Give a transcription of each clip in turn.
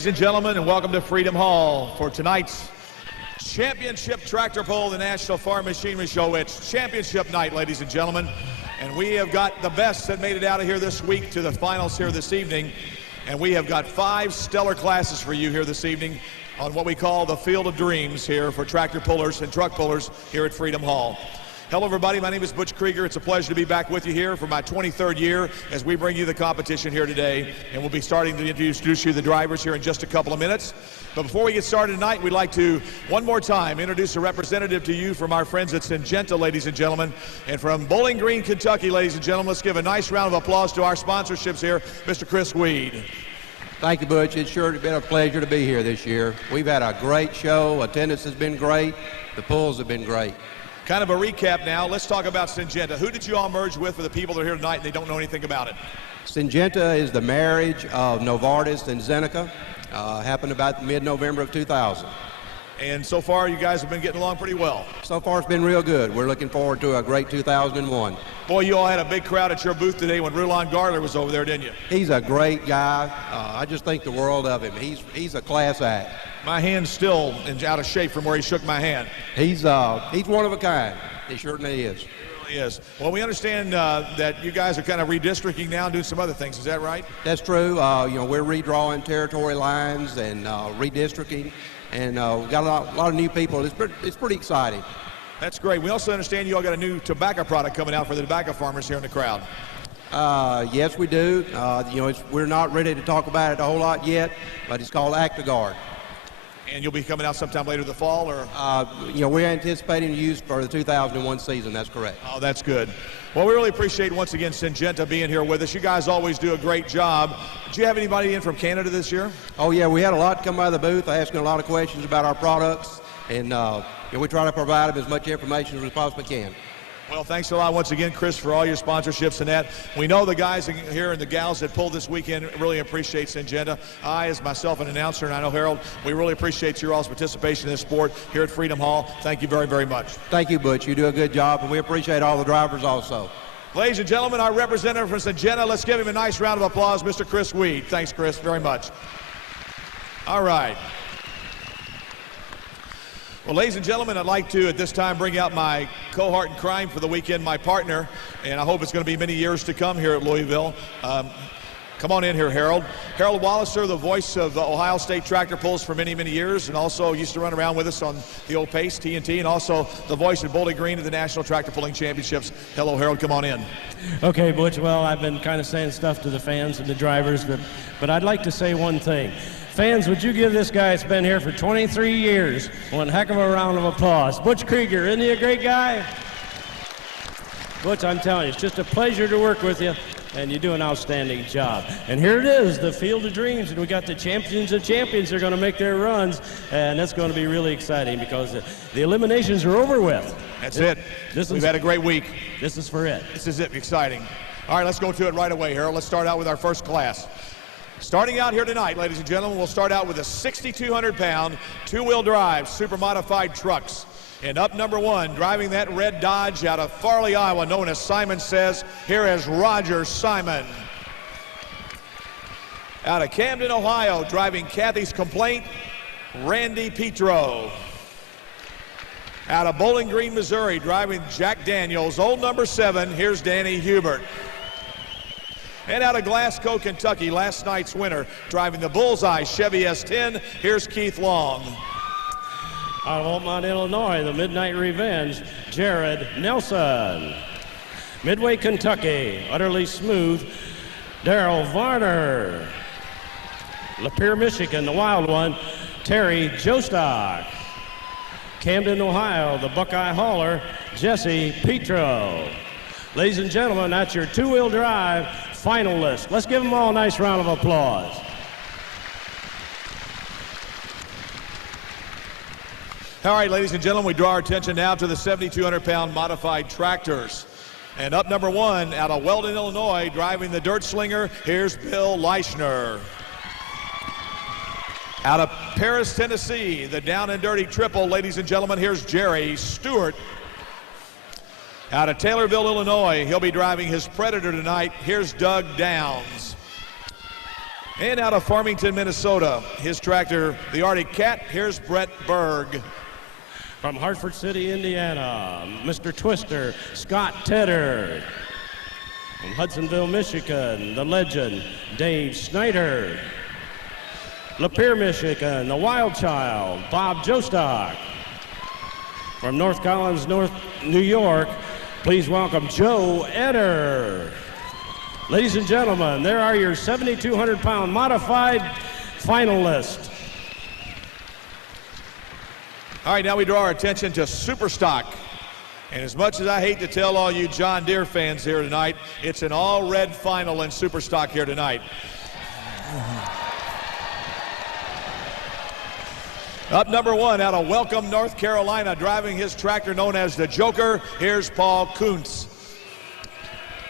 Ladies and gentlemen, and welcome to Freedom Hall for tonight's championship tractor pull of the National Farm Machinery Show. It's championship night, ladies and gentlemen, and we have got the best that made it out of here this week to the finals here this evening, and we have got 5 stellar classes for you here this evening on what we call the Field of Dreams here for tractor pullers and truck pullers here at Freedom Hall. Hello everybody, my name is Butch Krieger. It's a pleasure to be back with you here for my 23rd year as we bring you the competition here today, and we'll be starting to introduce you the drivers here in just a couple of minutes. But before we get started tonight, we'd like to one more time introduce a representative to you from our friends at Syngenta, ladies and gentlemen, and from Bowling Green, Kentucky, ladies and gentlemen. Let's give a nice round of applause to our sponsorships here, Mr. Chris Weed. Thank you, Butch. It's sure been a pleasure to be here this year. We've had a great show. Attendance has been great. The pulls have been great. Kind of a recap now. Let's talk about Syngenta. Who did you all merge with for the people that are here tonight and they don't know anything about it? Syngenta is the marriage of Novartis and Zeneca. Happened about mid-November of 2000. And so far, you guys have been getting along pretty well. So far, it's been real good. We're looking forward to a great 2001. Boy, you all had a big crowd at your booth today when Rulon Garler was over there, didn't you? He's a great guy. I just think the world of him. He's a class act. My hand's still out of shape from where he shook my hand. He's one of a kind. He certainly is. He really is. Well, we understand that you guys are kind of redistricting now and doing some other things. Is that right? That's true. We're redrawing territory lines and redistricting, and we've got a lot of new people. It's pretty exciting. That's great. We also understand you all got a new tobacco product coming out for the tobacco farmers here in the crowd. Yes, we do. We're not ready to talk about it a whole lot yet, but it's called ActiGuard. And you'll be coming out sometime later this fall, or? We're anticipating use for the 2001 season. That's correct. Oh, that's good. Well, we really appreciate once again Syngenta being here with us. You guys always do a great job. Did you have anybody in from Canada this year? Oh yeah, we had a lot come by the booth asking a lot of questions about our products, and we try to provide them as much information as we possibly can. Well, thanks a lot once again, Chris, for all your sponsorships and that. We know the guys here and the gals that pulled this weekend really appreciate Syngenta. I, as myself, an announcer, and I know Harold, we really appreciate your all's participation in this sport here at Freedom Hall. Thank you very, very much. Thank you, Butch. You do a good job, and we appreciate all the drivers also. Ladies and gentlemen, our representative from Syngenta, let's give him a nice round of applause, Mr. Chris Weed. Thanks, Chris, very much. All right. Well, ladies and gentlemen, I'd like to, at this time, bring out my cohort in crime for the weekend, my partner, and I hope it's going to be many years to come here at Louisville. Come on in here, Harold. Harold Walliser, the voice of Ohio State tractor pulls for many, many years, and also used to run around with us on the old Pace, TNT, and also the voice of Bowling Green at the National Tractor Pulling Championships. Hello, Harold, come on in. Okay, Butch, well, I've been kind of saying stuff to the fans and the drivers, but I'd like to say one thing. Fans, would you give this guy that's been here for 23 years one heck of a round of applause? Butch Krieger, isn't he a great guy? Butch, I'm telling you, it's just a pleasure to work with you, and you do an outstanding job. And here it is, the Field of Dreams, and we got the champions of champions that are going to make their runs, and that's going to be really exciting because the eliminations are over with. That's it. We've had a great week. This is for it. This is it, exciting. All right, let's go to it right away, Harold. Let's start out with our first class. Starting out here tonight, ladies and gentlemen, we'll start out with a 6,200-pound two-wheel drive super modified trucks. And up number 1, driving that red Dodge out of Farley, Iowa, known as Simon Says, here is Roger Simon. Out of Camden, Ohio, driving Kathy's Complaint, Randy Petro. Out of Bowling Green, Missouri, driving Jack Daniels, old number 7, here's Danny Hubert. And out of Glasgow, Kentucky, last night's winner, driving the Bullseye Chevy S10, here's Keith Long. Out of Oakmont, Illinois, the Midnight Revenge, Jared Nelson. Midway, Kentucky, Utterly Smooth, Daryl Varner. Lapeer, Michigan, the Wild One, Terry Jostock. Camden, Ohio, the Buckeye Hauler, Jesse Petro. Ladies and gentlemen, that's your two-wheel drive finalists. Let's give them all a nice round of applause. All right, ladies and gentlemen, we draw our attention now to the 7,200-pound modified tractors. And up number 1, out of Weldon, Illinois, driving the Dirt Slinger, here's Bill Leischner. Out of Paris, Tennessee, the Down and Dirty Triple, ladies and gentlemen, here's Jerry Stewart. Out of Taylorville, Illinois, he'll be driving his Predator tonight. Here's Doug Downs. And out of Farmington, Minnesota, his tractor, the Arctic Cat, here's Brett Berg. From Hartford City, Indiana, Mr. Twister, Scott Tedder. From Hudsonville, Michigan, the legend, Dave Snyder. Lapeer, Michigan, the Wild Child, Bob Jostock. From North Collins, New York, please welcome Joe Eder. Ladies and gentlemen, there are your 7,200-pound modified finalists. All right, now we draw our attention to Superstock. And as much as I hate to tell all you John Deere fans here tonight, it's an all-red final in Superstock here tonight. Up number one out of Welcome, North Carolina, driving his tractor known as the Joker, here's Paul Kuntz.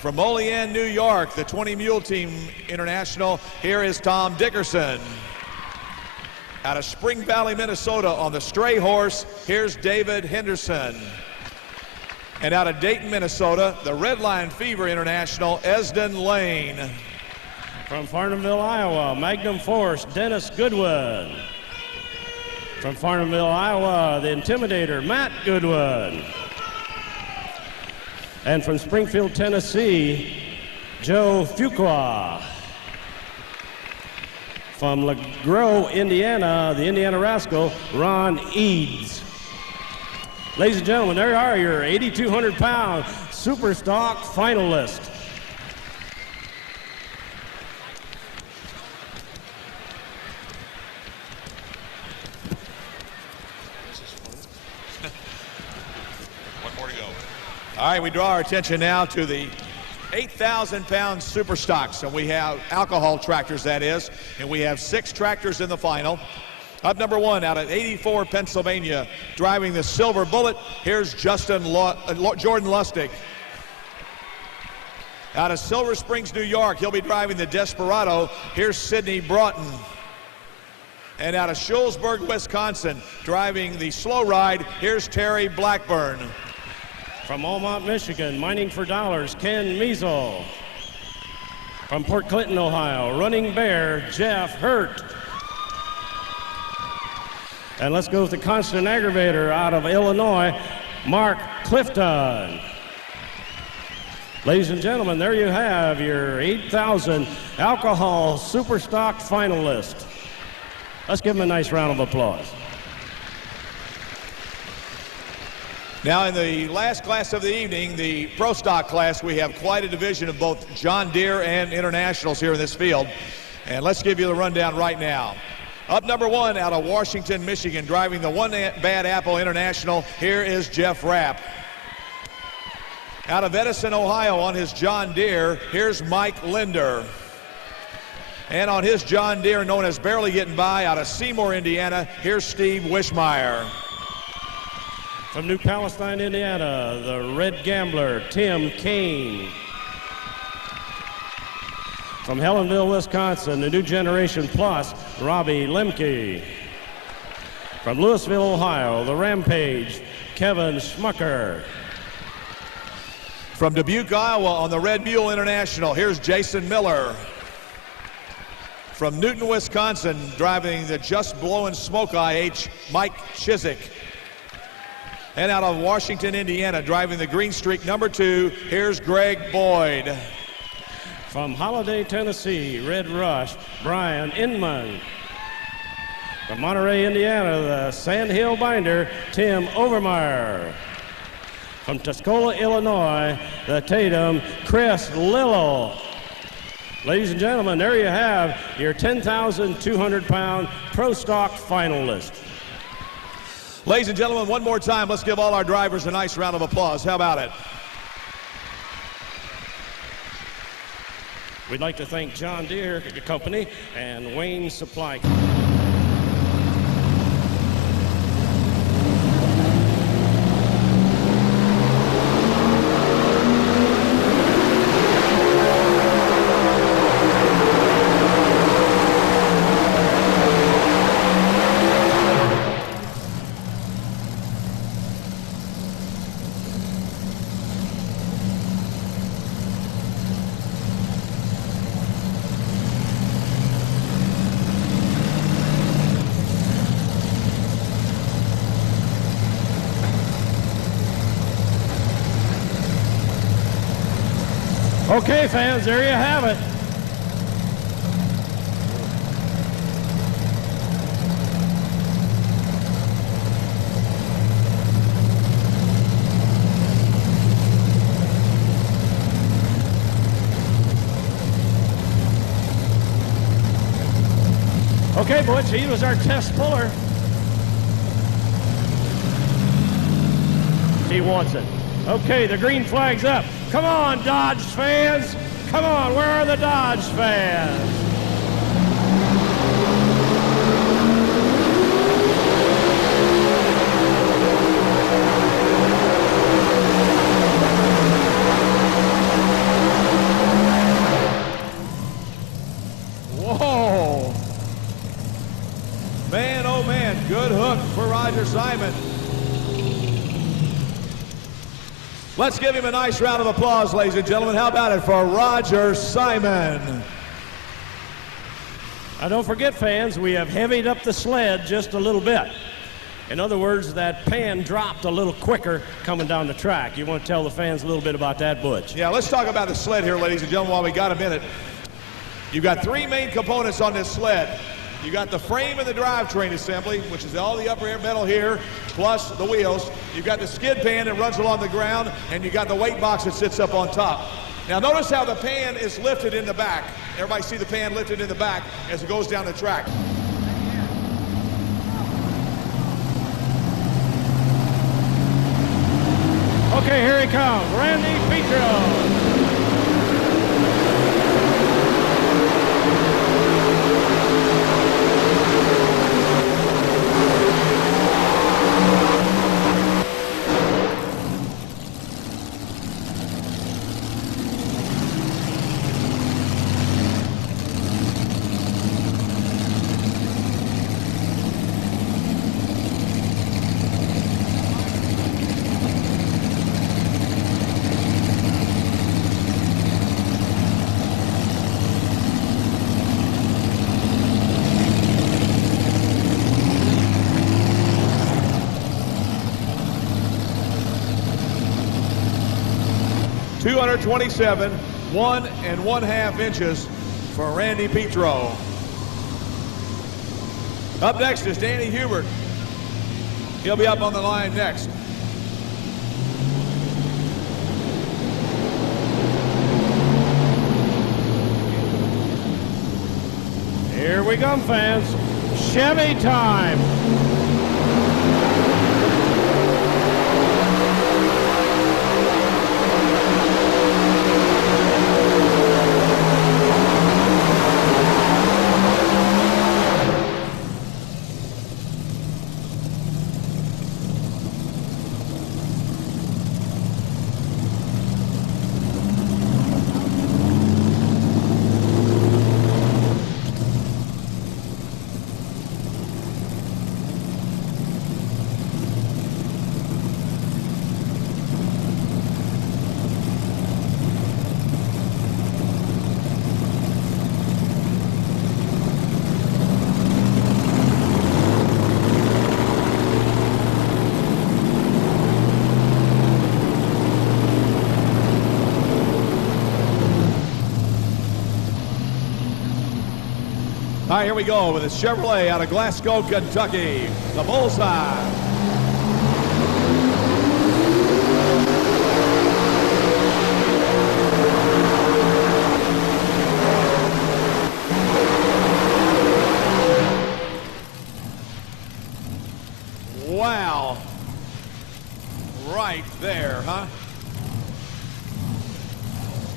From Olean, New York, the 20 Mule Team International, here is Tom Dickerson. Out of Spring Valley, Minnesota, on the Stray Horse, here's David Henderson. And out of Dayton, Minnesota, the Redline Fever International, Esden Lane. From Farnhamville, Iowa, Magnum Force, Dennis Goodwin. From Farnhamville, Iowa, the Intimidator, Matt Goodwin. And from Springfield, Tennessee, Joe Fuqua. From LeGros, Indiana, the Indiana Rascal, Ron Eads. Ladies and gentlemen, there are your 8,200-pound Superstock finalists. One more to go. All right, we draw our attention now to the 8,000-pound Superstocks, and we have alcohol tractors, that is, and we have 6 tractors in the final. Up number one, out of 84, Pennsylvania, driving the Silver Bullet, here's Jordan Lustig. Out of Silver Springs, New York, he'll be driving the Desperado, here's Sidney Broughton. And out of Schulzburg, Wisconsin, driving the Slow Ride, here's Terry Blackburn. From Almont, Michigan, mining for dollars, Ken Measle. From Port Clinton, Ohio, Running Bear, Jeff Hurt. And let's go with the constant aggravator out of Illinois, Mark Clifton. Ladies and gentlemen, there you have your 8,000 alcohol Superstock finalists. Let's give them a nice round of applause. Now in the last class of the evening, the Pro Stock class, we have quite a division of both John Deere and Internationals here in this field. And let's give you the rundown right now. Up number one out of Washington, Michigan, driving the One Bad Apple International, here is Jeff Rapp. Out of Edison, Ohio, on his John Deere, here's Mike Linder. And on his John Deere, known as Barely Getting By, out of Seymour, Indiana, here's Steve Wishmeyer. From New Palestine, Indiana, the Red Gambler, Tim Kane. From Helenville, Wisconsin, the New Generation Plus, Robbie Lemke. From Louisville, Ohio, the Rampage, Kevin Schmucker. From Dubuque, Iowa, on the Red Mule International, here's Jason Miller. From Newton, Wisconsin, driving the Just Blowin' Smoke IH, Mike Chiswick. And out of Washington, Indiana, driving the Green Streak #2, here's Greg Boyd. From Holiday, Tennessee, Red Rush, Brian Inman. From Monterey, Indiana, the Sand Hill Binder, Tim Overmeyer. From Tuscola, Illinois, the Tatum, Chris Lillo. Ladies and gentlemen, there you have your 10,200-pound Pro Stock finalist. Ladies and gentlemen, one more time, let's give all our drivers a nice round of applause. How about it? We'd like to thank John Deere Company and Wayne Supply. Okay, fans, there you have it. Okay, Butch, he was our test puller. He wants it. Okay, the green flag's up. Come on, Dodge fans. Come on, where are the Dodge fans? Whoa. Man, oh man, good hook for Roger Simon. Let's give him a nice round of applause, ladies and gentlemen. How about it for Roger Simon? Now don't forget, fans, we have heavied up the sled just a little bit. In other words, that pan dropped a little quicker coming down the track. You want to tell the fans a little bit about that, Butch? Yeah, let's talk about the sled here, ladies and gentlemen, while we got a minute. You've got three main components on this sled. You got the frame and the drivetrain assembly, which is all the upper air metal here, plus the wheels. You've got the skid pan that runs along the ground, and you got the weight box that sits up on top. Now notice how the pan is lifted in the back. Everybody see the pan lifted in the back as it goes down the track. Okay, here he comes, Randy Petro. .227, 1 1/2 inches for Randy Petro. Up next is Danny Hubert. He'll be up on the line next. Here we come, fans. Chevy time. All right, here we go with a Chevrolet out of Glasgow, Kentucky, the Bullseye. Wow. Right there, huh?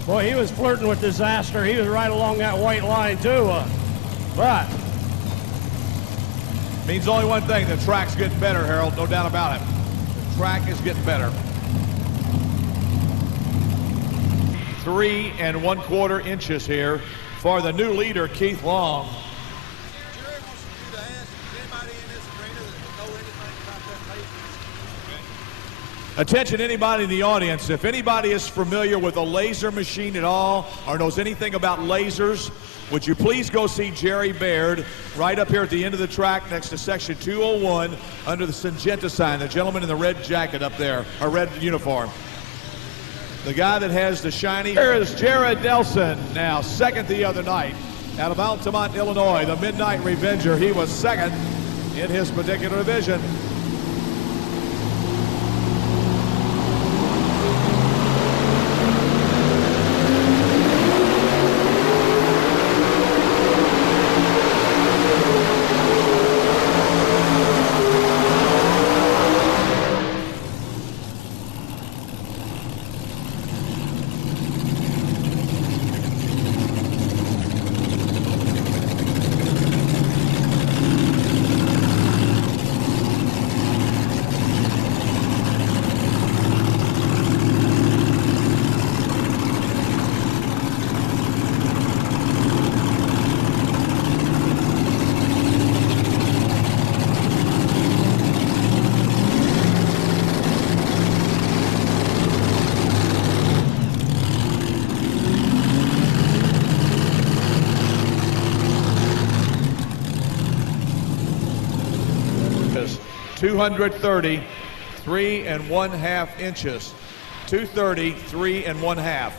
Boy, he was flirting with disaster. He was right along that white line, too. But means only one thing, the track's getting better, Harold, no doubt about it. The track is getting better. 3 1/4 inches here for the new leader, Keith Long. Attention, anybody in the audience, if anybody is familiar with a laser machine at all or knows anything about lasers, would you please go see Jerry Baird right up here at the end of the track next to section 201 under the Syngenta sign, the gentleman in the red jacket up there, or red uniform. the guy that has the shiny. Here is Jared Nelson, now second the other night out of Altamont, Illinois, the Midnight Revenger. He was second in his particular division. Is 230, 3 1/2 inches. 230, 3 1/2.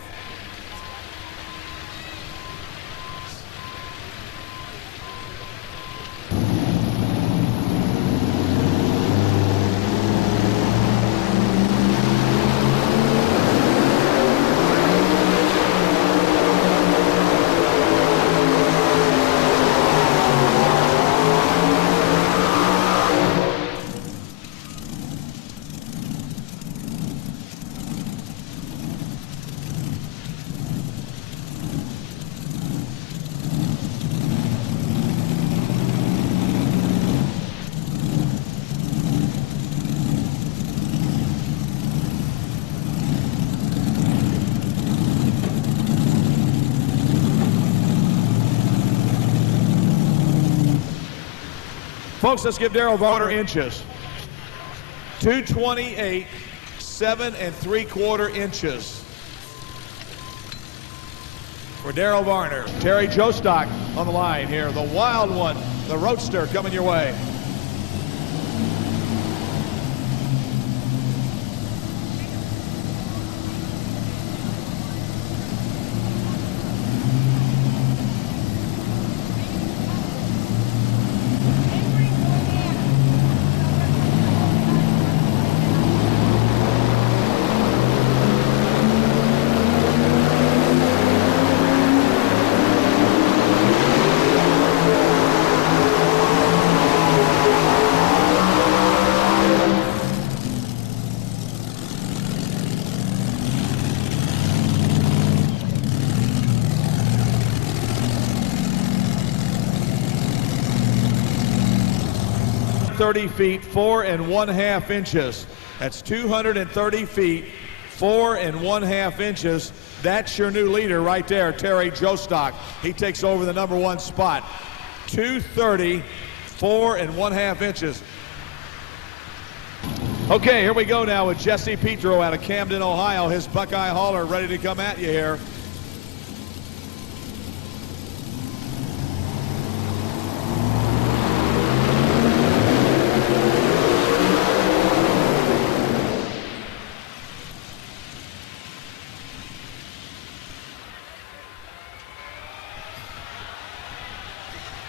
Folks, let's give Darrell Varner inches. 228, 7 3/4 inches for Darrell Varner. Terry Jostock on the line here, the wild one, the roadster coming your way. feet, 4 1/2 inches. That's 230 feet, 4 1/2 inches. That's your new leader right there, Terry Jostock. He takes over the #1 spot. 230, 4 1/2 inches. Okay, here we go now with Jesse Petro out of Camden, Ohio. His Buckeye hauler ready to come at you here.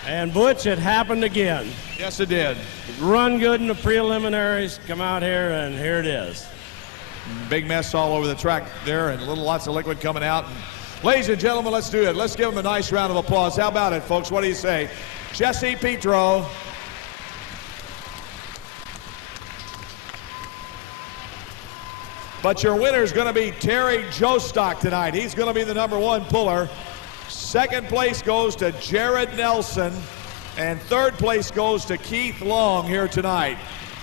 And Butch, it happened again. Yes, it did. Run good in the preliminaries, come out here, and here it is. Big mess all over the track there, and lots of liquid coming out. Ladies and gentlemen, let's do it. Let's give him a nice round of applause. How about it, folks? What do you say? Jesse Petro. But your winner is going to be Terry Jostock tonight. He's going to be the #1 puller. Second place goes to Jared Nelson, and third place goes to Keith Long here tonight.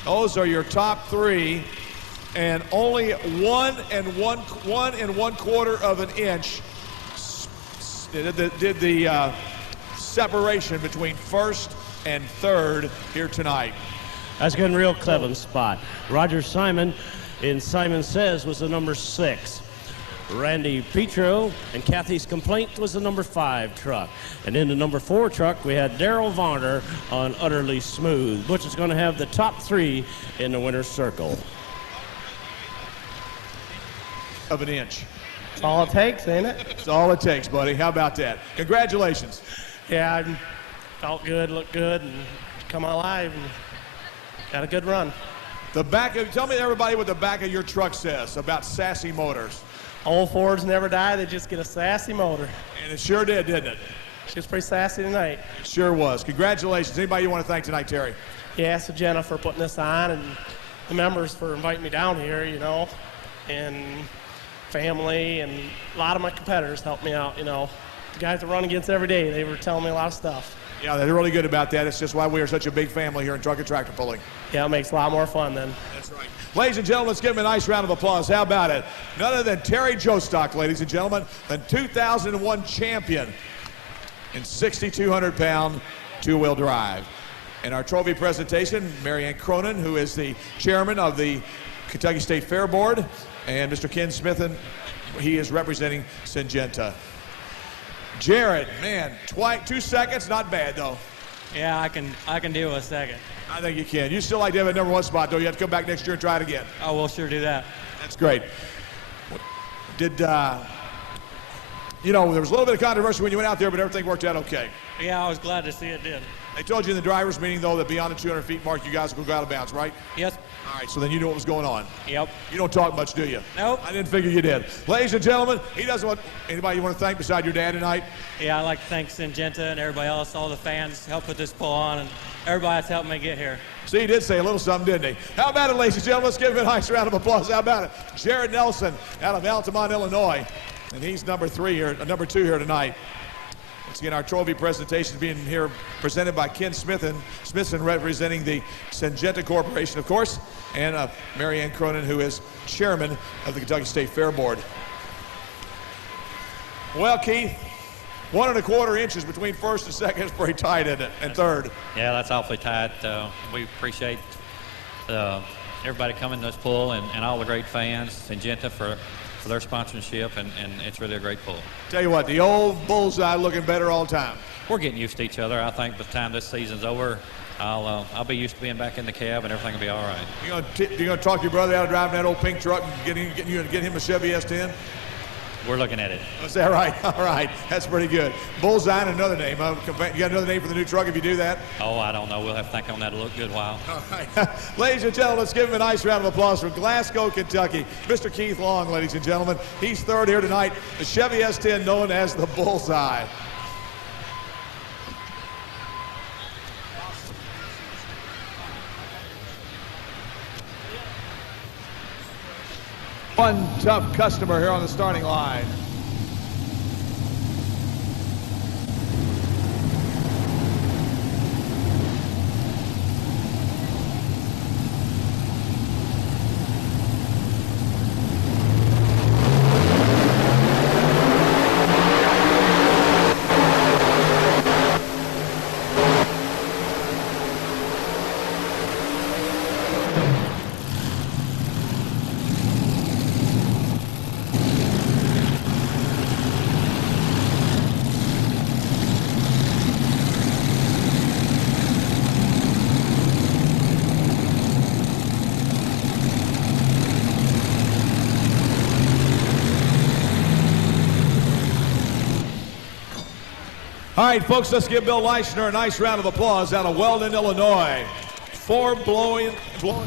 Those are your top three, and only 1 1/4 of an inch did the separation between first and third here tonight. That's getting real Cleveland spot. Roger Simon in Simon Says was the #6. Randy Petro and Kathy's Complaint was the #5 truck. And in the #4 truck, we had Darrell Varner on Utterly Smooth, which is going to have the top 3 in the winner's circle. of an inch. That's all it takes, ain't it? That's all it takes, buddy. How about that? Congratulations. Yeah, I felt good, looked good, and come alive, and got a good run. Tell me, everybody, what the back of your truck says about Sassy Motors. Old Fords never die, they just get a sassy motor. And it sure did, didn't it? She was pretty sassy tonight. It sure was. Congratulations. Anybody you want to thank tonight, Terry? Yeah, so Jenna for putting this on, and the members for inviting me down here, you know, and family, and a lot of my competitors helped me out, you know. The guys I run against every day, they were telling me a lot of stuff. Yeah, they're really good about that. It's just why we are such a big family here in truck and tractor pulling. Yeah, it makes a lot more fun then. That's right. Ladies and gentlemen, let's give him a nice round of applause. How about it? None other than Terry Jostock, ladies and gentlemen, the 2001 champion in 6,200-pound two-wheel drive. In our trophy presentation, Marianne Cronin, who is the chairman of the Kentucky State Fair Board, and Mr. Ken Smithen, he is representing Syngenta. Jared, man, 2 seconds, not bad though. Yeah, I can deal with a second. I think you can. You still like to have a number 1 spot, though. You have to come back next year and try it again. Oh, we'll sure do that. That's great. Did, you know, there was a little bit of controversy when you went out there, but everything worked out okay. Yeah, I was glad to see it did. They told you in the driver's meeting, though, that beyond the 200 feet mark, you guys will go out of bounds, right? Yes. All right, so then you knew what was going on. Yep. You don't talk much, do you? Nope. I didn't figure you did. Ladies and gentlemen, he doesn't want anybody you want to thank beside your dad tonight? Yeah, I'd like to thank Syngenta and everybody else, all the fans, helped put this pull on, and everybody that's helped me get here. See, he did say a little something, didn't he? How about it, ladies and gentlemen? Let's give him a nice round of applause. How about it? Jared Nelson out of Altamont, Illinois. And he's number 2 here tonight. Once again, our trophy presentation being here presented by Ken Smithson representing the Syngenta Corporation, of course, and Marianne Cronin, who is chairman of the Kentucky State Fair Board. Well, Keith, 1 1/4 inches between first and second is pretty tight, isn't it? And third. Yeah, that's awfully tight. We appreciate everybody coming to this pull and all the great fans, Syngenta for their sponsorship, and it's really a great pull. Tell you what, the old bullseye looking better all the time. We're getting used to each other. I think by the time this season's over, I'll be used to being back in the cab, and everything will be all right. You gonna talk your brother out of driving that old pink truck and get him a Chevy S10? We're looking at it. Is that right? All right, that's pretty good. Bullseye and another name. You got another name for the new truck if you do that? Oh, I don't know. We'll have to think on that a good while. All right. Ladies and gentlemen, let's give him a nice round of applause from Glasgow, Kentucky. Mr. Keith Long, ladies and gentlemen. He's third here tonight. The Chevy S10 known as the Bullseye. One tough customer here on the starting line. All right, folks, let's give Bill Leishner a nice round of applause out of Weldon, Illinois. Blowing. All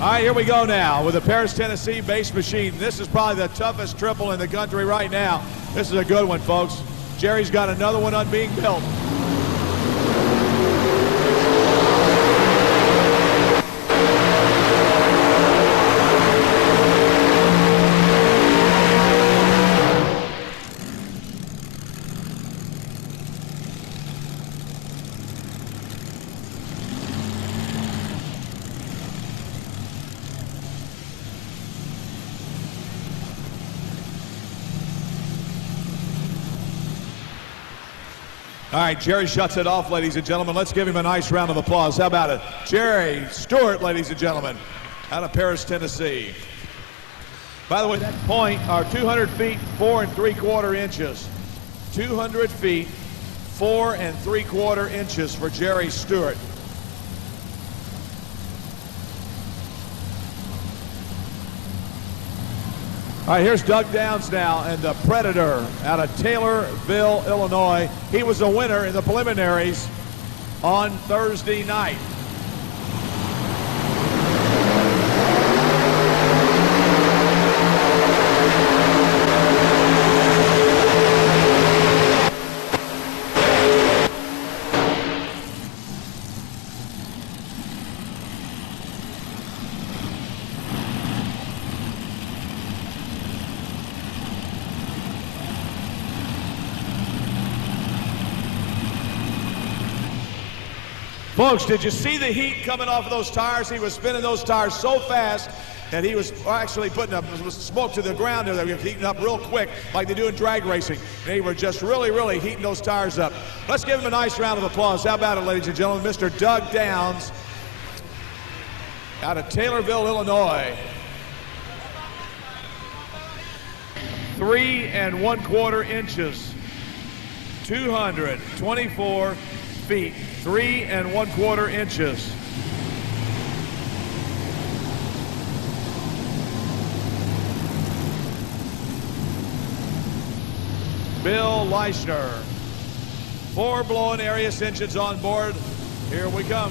right, here we go now with the Paris, Tennessee-based machine. This is probably the toughest triple in the country right now. This is a good one, folks. Jerry's got another one on being built. All right, Jerry shuts it off, ladies and gentlemen. Let's give him a nice round of applause. How about it? Jerry Stewart, ladies and gentlemen, out of Paris, Tennessee. By the way, that point are 200 feet, 4 3/4 inches. 200 feet, 4 3/4 inches for Jerry Stewart. All right, here's Doug Downs now, and the Predator out of Taylorville, Illinois. He was a winner in the preliminaries on Thursday night. Folks, did you see the heat coming off of those tires? He was spinning those tires so fast that he was actually putting smoke to the ground there. They were heating up real quick like they do in drag racing. They were just really, really heating those tires up. Let's give him a nice round of applause. How about it, ladies and gentlemen? Mr. Doug Downs out of Taylorville, Illinois. 3 1/4 inches, 224 feet, 3 1/4 inches. Bill Leishner. 4 blown Arius engines on board. Here we come.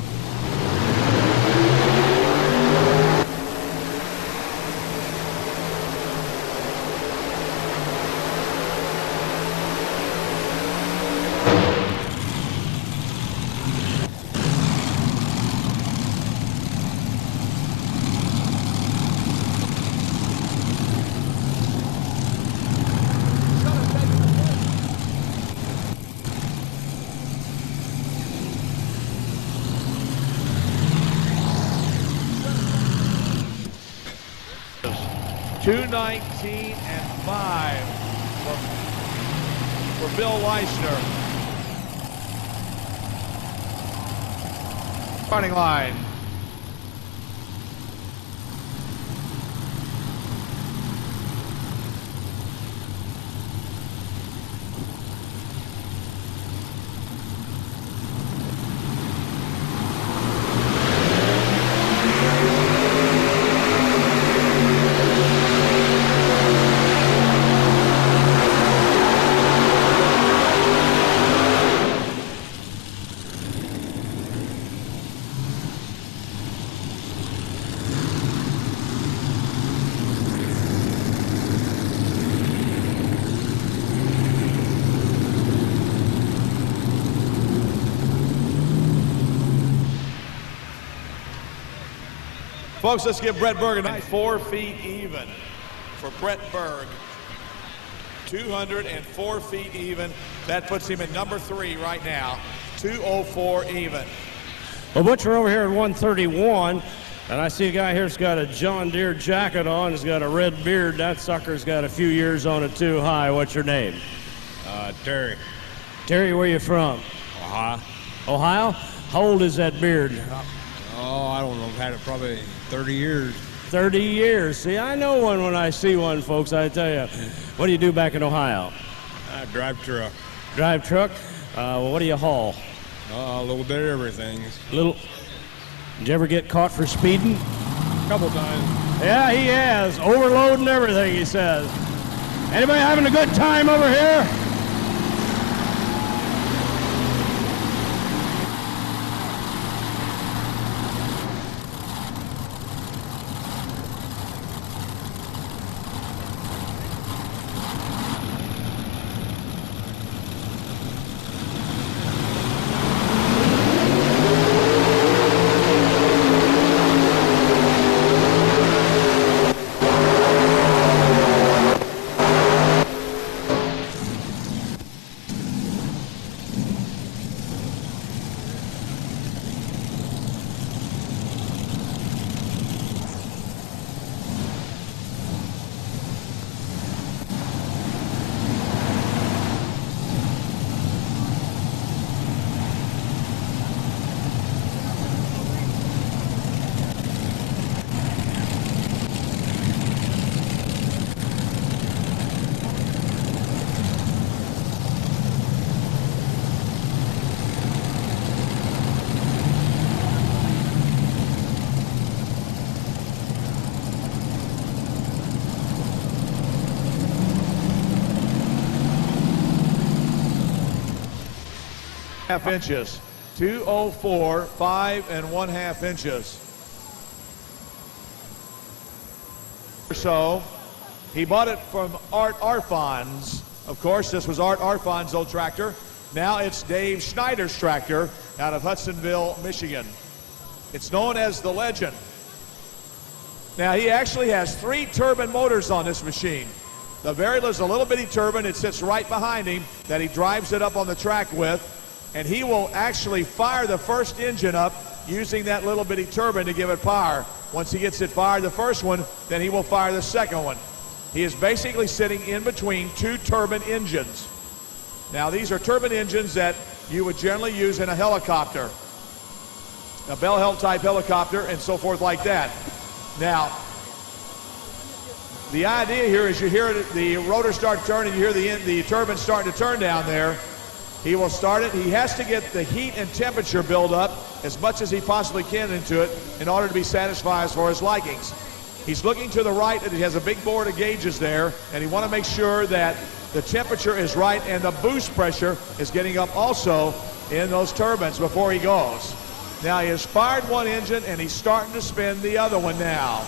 $219.05 for Bill Leishner. Starting line. Folks, let's give Brett Berg a nice 4 feet even for Brett Berg. 204 feet even. That puts him at number 3 right now. 204 even. Well, Butch, we're over here at 131, and I see a guy here's got a John Deere jacket on. He's got a red beard. That sucker's got a few years on it, too. Hi, what's your name? Terry. Terry, where you from? Ohio. Ohio? How old is that beard? Oh, I don't know. I've had it probably 30 years. 30 years. See, I know one when I see one, folks, I tell you. What do you do back in Ohio? I drive truck. Drive truck? Well, what do you haul? A little bit of everything. Did you ever get caught for speeding? A couple times. Yeah, he has. Overloading everything, he says. Anybody having a good time over here? 1/2 inches. 204, 5 1/2 inches. So he bought it from Art Arfon's. Of course, this was Art Arfon's old tractor. Now it's Dave Schneider's tractor out of Hudsonville, Michigan. It's known as the Legend. Now he actually has 3 turbine motors on this machine. The variable is a little bitty turbine. It sits right behind him that he drives it up on the track with, and he will actually fire the first engine up using that little bitty turbine to give it power. Once he gets it fired, the first one, then he will fire the second one. He is basically sitting in between 2 turbine engines. Now these are turbine engines that you would generally use in a helicopter, a Bell Held type helicopter and so forth like that. Now, the idea here is you hear the rotor start turning, you hear the turbine starting to turn down there. He will start it. He has to get the heat and temperature build up as much as he possibly can into it in order to be satisfied for his likings. He's looking to the right, and he has a big board of gauges there, and he want to make sure that the temperature is right and the boost pressure is getting up also in those turbines before he goes. Now he has fired one engine and he's starting to spin the other one now.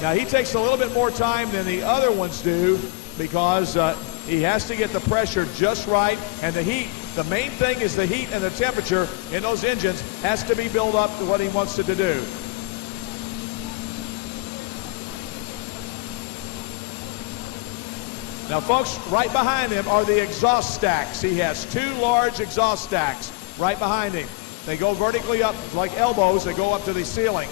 Now he takes a little bit more time than the other ones do because he has to get the pressure just right, and the heat. The main thing is the heat and the temperature in those engines has to be built up to what he wants it to do. Now folks, right behind him are the exhaust stacks. He has 2 large exhaust stacks right behind him. They go vertically up like elbows. They go up to the ceiling.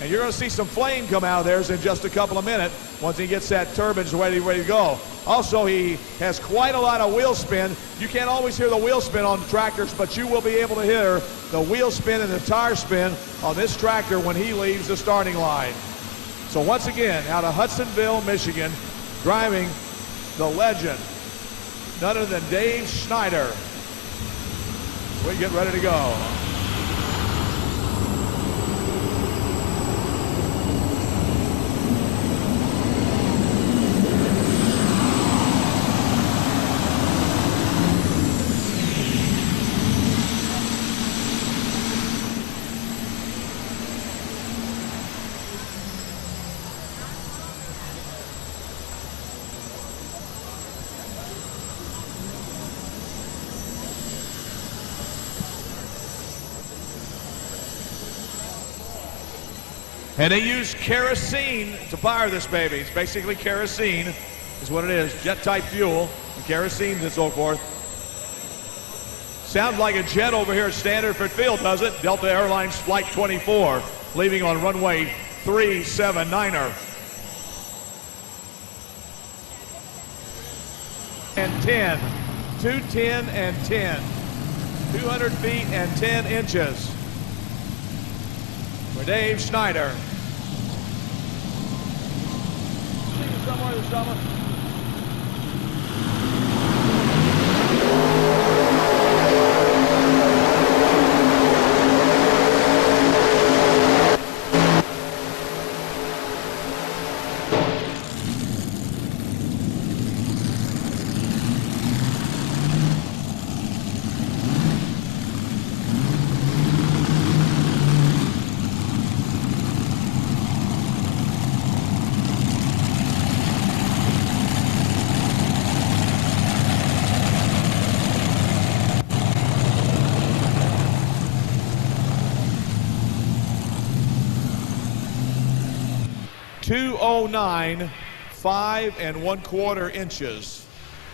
And you're going to see some flame come out of theirs in just a couple of minutes once he gets that turbine ready to go. Also, he has quite a lot of wheel spin. You can't always hear the wheel spin on the tractors, but you will be able to hear the wheel spin and the tire spin on this tractor when he leaves the starting line. So once again, out of Hudsonville, Michigan, driving the Legend, none other than Dave Schneider. We get ready to go. And they use kerosene to power this baby. It's basically kerosene is what it is, jet type fuel, and kerosene and so forth. Sounds like a jet over here at Standard Field, does it? Delta Airlines Flight 24, leaving on runway 379er. And 10, 210 and 10, 200 feet and 10 inches. For Dave Schneider. Somewhere this summer. .209, 5 1/4 inches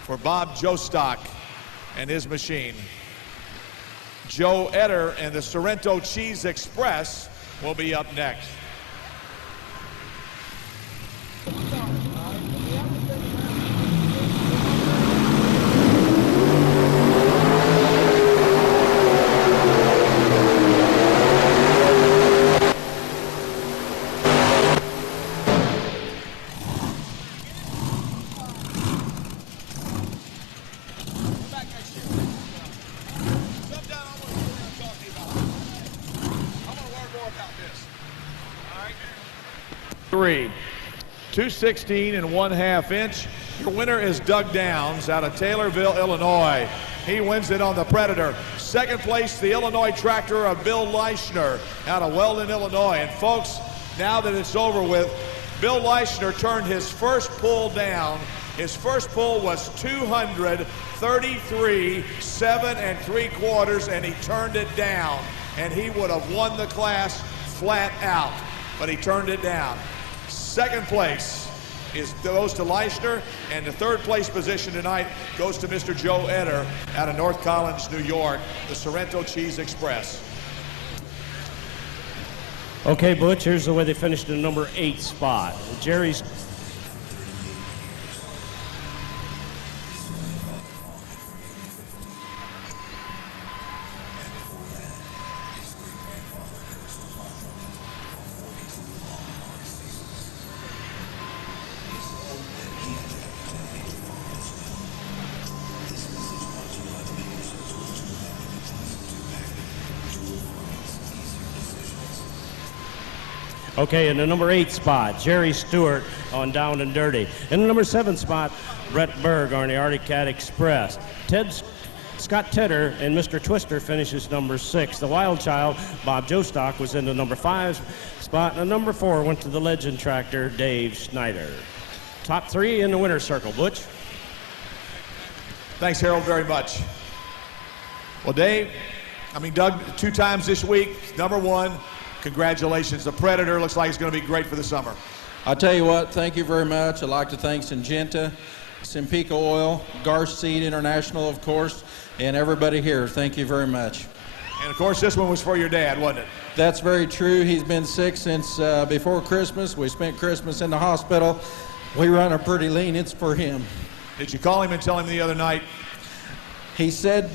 for Bob Jostock and his machine. Joe Etter and the Sorrento Cheese Express will be up next. Three, 216 1/2 inch. Your winner is Doug Downs out of Taylorville, Illinois. He wins it on the Predator. Second place, the Illinois tractor of Bill Leischner out of Weldon, Illinois. And folks, now that it's over with, Bill Leischner turned his first pull down. His first pull was 233, 7 3/4, and he turned it down. And he would have won the class flat out, but he turned it down. Second place goes to Leischner, and the third place position tonight goes to Mr. Joe Etter out of North Collins, New York, the Sorrento Cheese Express. Okay, Butch, here's the way they finished in the number 8 spot. Jerry's Okay, in the number 8 spot, Jerry Stewart on Down and Dirty. In the number 7 spot, Brett Berg on the Arctic Cat Express. Scott Tedder and Mr. Twister finishes number 6. The Wild Child, Bob Jostock, was in the number 5 spot. And the number 4 went to the Legend Tractor, Dave Schneider. Top 3 in the winner's circle. Butch? Thanks, Harold, very much. Well, Doug, 2 times this week, number 1. Congratulations. The Predator looks like it's going to be great for the summer. I'll tell you what, thank you very much. I'd like to thank Syngenta, Simpico Oil, Garth Seed International, of course, and everybody here. Thank you very much. And, of course, this one was for your dad, wasn't it? That's very true. He's been sick since before Christmas. We spent Christmas in the hospital. We run a pretty lean. It's for him. Did you call him and tell him the other night? He said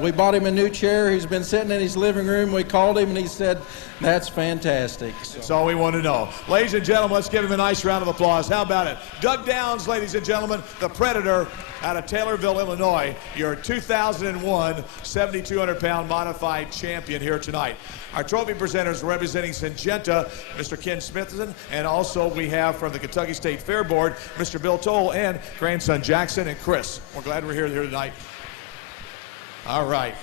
we bought him a new chair. He's been sitting in his living room. We called him, and he said, that's fantastic. So. That's all we want to know. Ladies and gentlemen, let's give him a nice round of applause. How about it? Doug Downs, ladies and gentlemen, the Predator out of Taylorville, Illinois, your 2001 7,200-pound modified champion here tonight. Our trophy presenters representing Syngenta, Mr. Ken Smithson, and also we have from the Kentucky State Fair Board, Mr. Bill Toll and grandson Jackson and Chris. We're glad we're here tonight. All right.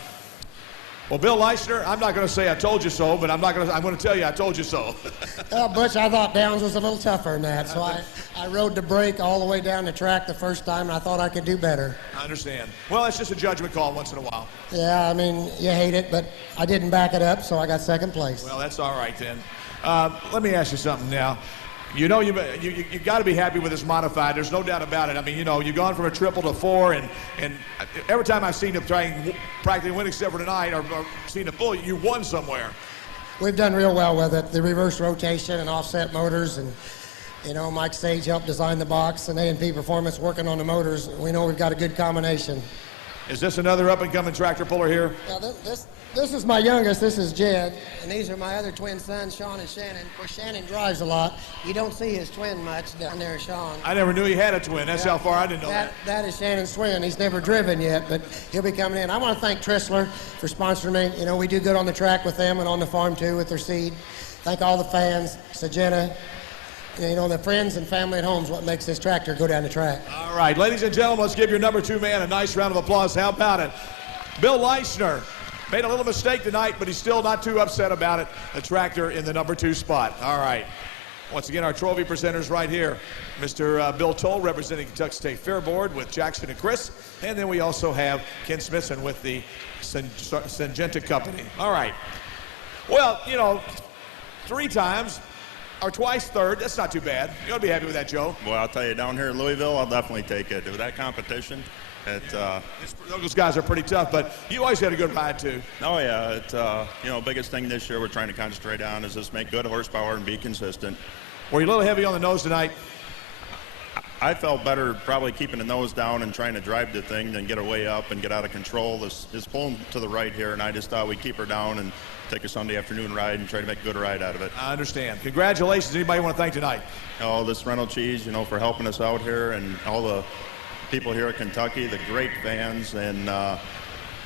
Well, Bill Leischner, I'm not going to say I told you so, but I'm going to tell you I told you so. Well, Butch, I thought Downs was a little tougher than that, so I rode the brake all the way down the track the first time, and I thought I could do better. I understand. Well, it's just a judgment call once in a while. Yeah, I mean, you hate it, but I didn't back it up, so I got second place. Well, that's all right then. Let me ask you something now. You know, you got to be happy with this modified. There's no doubt about it. I mean, you know, you've gone from a triple to 4, and every time I've seen you try and practically win, except for tonight, or seen a full, you won somewhere. We've done real well with it. The reverse rotation and offset motors, and you know, Mike Sage helped design the box, and A&P Performance working on the motors. We know we've got a good combination. Is this another up-and-coming tractor puller here? Yeah, this is my youngest. This is Jed, and these are my other twin sons, Sean and Shannon. Of course, Shannon drives a lot. You don't see his twin much down there, Sean. I never knew he had a twin. That's how far I didn't know that. That is Shannon's twin. He's never driven yet, but he'll be coming in. I want to thank Tristler for sponsoring me. You know, we do good on the track with them and on the farm, too, with their seed. Thank all the fans, Syngenta, you know, the friends and family at home is what makes this tractor go down the track. All right, ladies and gentlemen, let's give your number 2 man a nice round of applause. How about it? Bill Leischner made a little mistake tonight, but he's still not too upset about it. The tractor in the number 2 spot. All right. Once again, our trophy presenters right here. Mr. Bill Toll representing Kentucky State Fair Board with Jackson and Chris. And then we also have Ken Smithson with the Syngenta Company. All right. Well, you know, 3 times or twice third. That's not too bad. You ought to be happy with that, Joe. Well, I'll tell you, down here in Louisville, I'll definitely take it. With that competition, those guys are pretty tough, but you always had a good ride, too. Oh, yeah. It's, you know, biggest thing this year we're trying to concentrate on is just make good horsepower and be consistent. Were you a little heavy on the nose tonight? I felt better probably keeping the nose down and trying to drive the thing than get her way up and get out of control. This is pulling to the right here, and I just thought we'd keep her down and take a Sunday afternoon ride and try to make a good ride out of it. I understand. Congratulations. Anybody want to thank tonight? Oh, this Rental Cheese, you know, for helping us out here, and all the people here at Kentucky, the great fans, and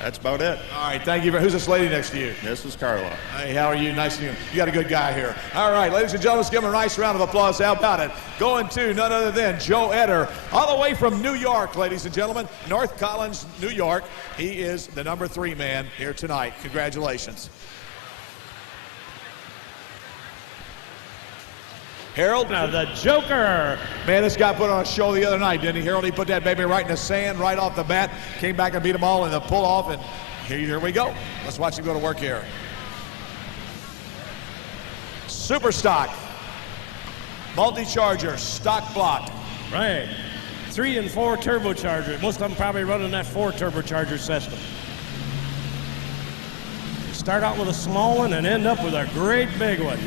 That's about it. All right, thank you. Who's this lady next to you? This is Carla. Hey, how are you? Nice to meet you. You got a good guy here. All right, ladies and gentlemen, let's give him a nice round of applause. How about it? Going to none other than Joe Eder, all the way from New York, ladies and gentlemen. North Collins, New York. He is the number 3 man here tonight. Congratulations. Harold. Now the Joker. Man, this guy put on a show the other night, didn't he, Harold? He put that baby right in the sand right off the bat, came back and beat them all in the pull-off, and here we go. Let's watch him go to work here. Super stock. Multi-charger, stock block. Right. 3 and 4 turbocharger. Most of them probably running that 4 turbocharger system. Start out with a small one and end up with a great big one.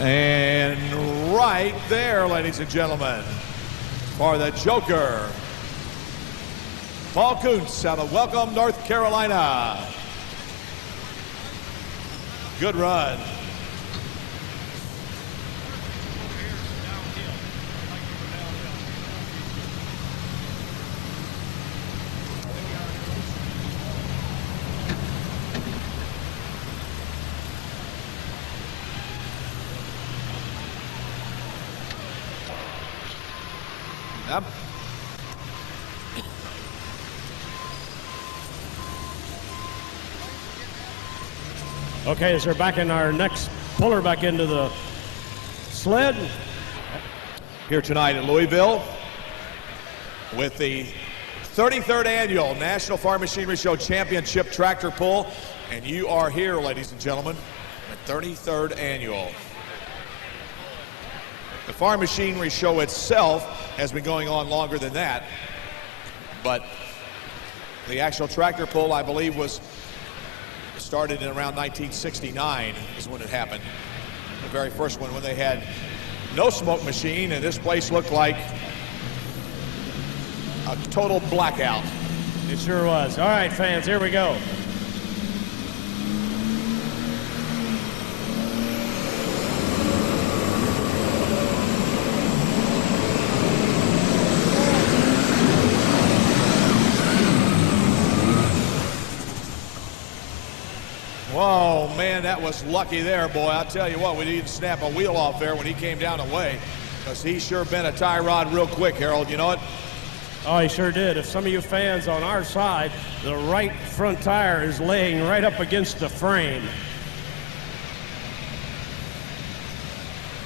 And right there, ladies and gentlemen, for the Joker, Paul Kuntz out of Welcome, North Carolina. Good run. Yep. Okay, so we're back in our next puller back into the sled. Here tonight in Louisville with the 33rd annual National Farm Machinery Show Championship Tractor Pull. And you are here, ladies and gentlemen, the 33rd annual. The Farm Machinery Show itself has been going on longer than that, but the actual tractor pull, I believe, was started in around 1969 is when it happened. The very first one when they had no smoke machine, and this place looked like a total blackout. It sure was. All right, fans, here we go. Whoa, man, that was lucky there, boy. I'll tell you what, we didn't snap a wheel off there when he came down the way, because he sure bent a tie rod real quick, Harold. You know it? Oh, he sure did. If some of you fans on our side, the right front tire is laying right up against the frame.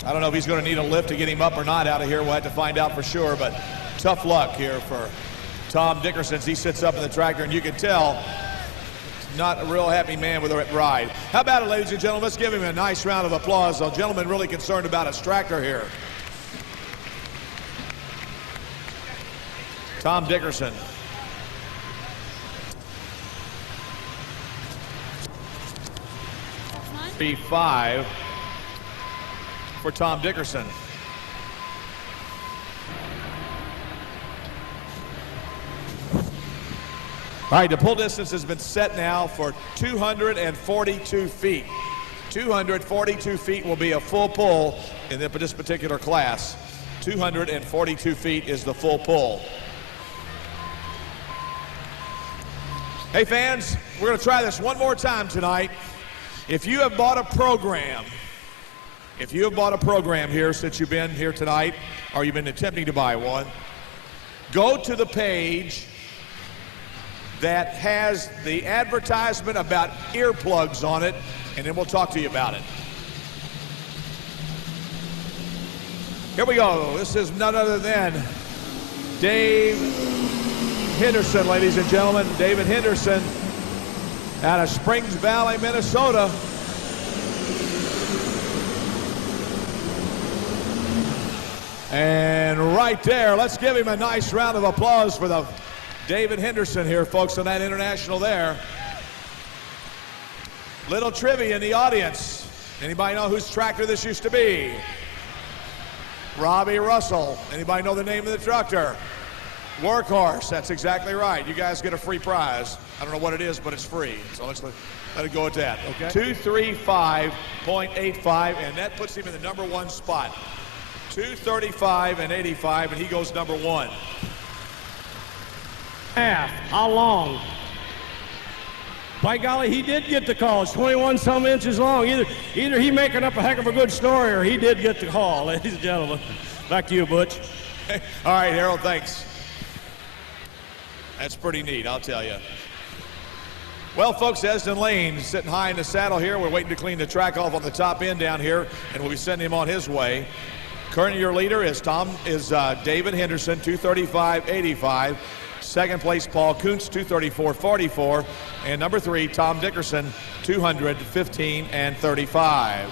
I don't know if he's going to need a lift to get him up or not out of here. We'll have to find out for sure, but tough luck here for Tom Dickerson as he sits up in the tractor, and you can tell not a real happy man with a ride. How about it, ladies and gentlemen? Let's give him a nice round of applause. A gentleman really concerned about his tractor here. Tom Dickerson. B5 for Tom Dickerson. All right, the pull distance has been set now for 242 feet. 242 feet will be a full pull in this particular class. 242 feet is the full pull. Hey fans, we're going to try this one more time tonight. If you have bought a program, here since you've been here tonight, or you've been attempting to buy one, go to the page that has the advertisement about earplugs on it, and then we'll talk to you about it. Here we go. This is none other than Dave Henderson, ladies and gentlemen. David Henderson out of Springs Valley, Minnesota. And right there, let's give him a nice round of applause for the David Henderson here, folks, on that international there. Little trivia in the audience. Anybody know whose tractor this used to be? Robbie Russell. Anybody know the name of the tractor? Workhorse, that's exactly right. You guys get a free prize. I don't know what it is, but it's free. So let's let it go at that. Okay. 235.85, and that puts him in the number 1 spot. 235.85, and he goes number 1. How long? By golly, he did get the call. It's 21 some inches long. Either he making up a heck of a good story, or he did get the call, ladies and gentlemen. Back to you, Butch. All right, Harold, thanks. That's pretty neat, I'll tell you. Well, folks, Esden Lane sitting high in the saddle here. We're waiting to clean the track off on the top end down here, and we'll be sending him on his way. Currently, your leader is David Henderson, 235.85. Second place, Paul Kuntz, 234.44. And number 3, Tom Dickerson, 215.35.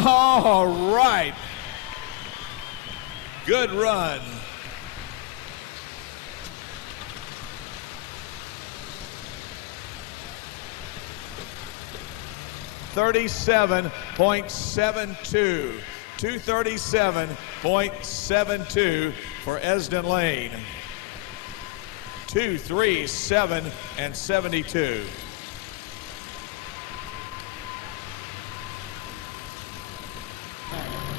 All right. Good run. .72. 237.72 for Esden Lane. 237.72.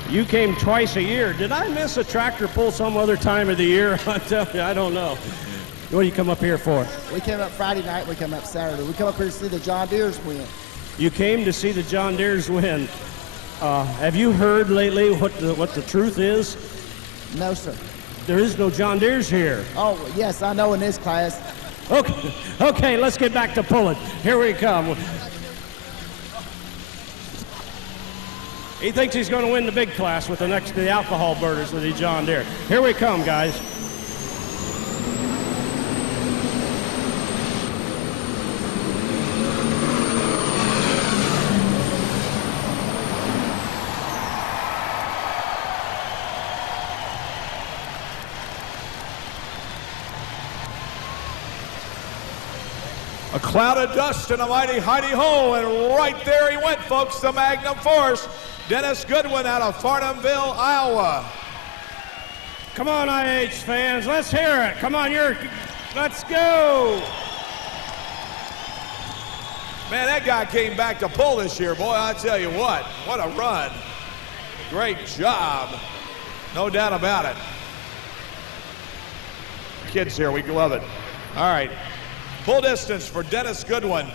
You came twice a year. Did I miss a tractor pull some other time of the year? I tell you, I don't know. What do you come up here for? We came up Friday night, we come up Saturday. We come up here to see the John Deere's win. You came to see the John Deere's win. Have you heard lately what the truth is? No, sir. There is no John Deere's here. Oh, yes, I know in this class. Okay, let's get back to pulling. Here we come. He thinks he's going to win the big class with the alcohol burners with the John Deere. Here we come, guys. A cloud of dust and a mighty hidey-ho, and right there he went, folks, the Magnum Force. Dennis Goodwin out of Farnhamville, Iowa. Come on, IH fans, let's hear it. Come on, let's go. Man, that guy came back to pull this year, boy, I tell you what a run. Great job, no doubt about it. Kids here, we love it. All right, pull distance for Dennis Goodwin.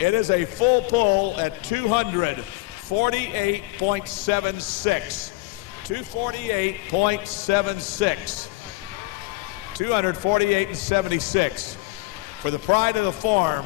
It is a full pull at 248.76. 248.76. 248.76 for the pride of the farm.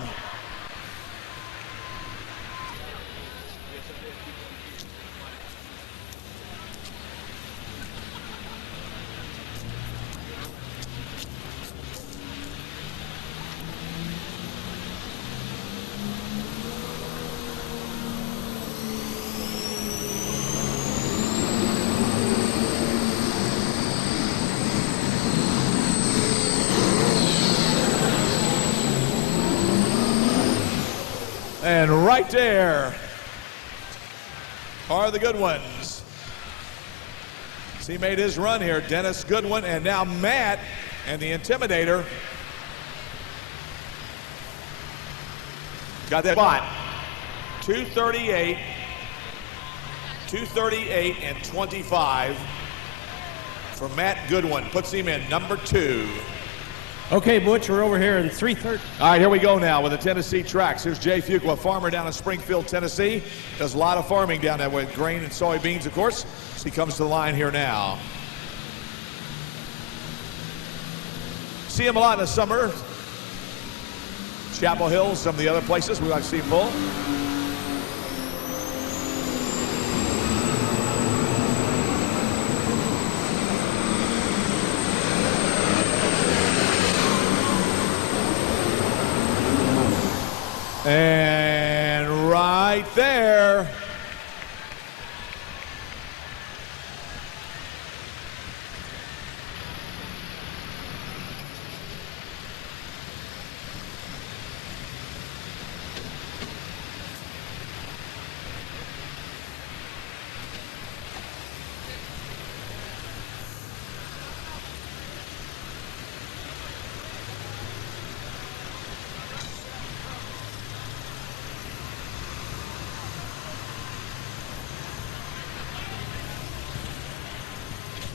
And right there are the good ones. So he made his run here, Dennis Goodwin, and now Matt and the Intimidator got that spot. 238 and 25 for Matt Goodwin. Puts him in number 2. Okay, Butch, we're over here in 330. All right, here we go now with the Tennessee tracks. Here's Jay Fuqua, a farmer down in Springfield, Tennessee. Does a lot of farming down there with grain and soybeans, of course. So he comes to the line here now. See him a lot in the summer. Chapel Hill, some of the other places we like to see him pull. And right there,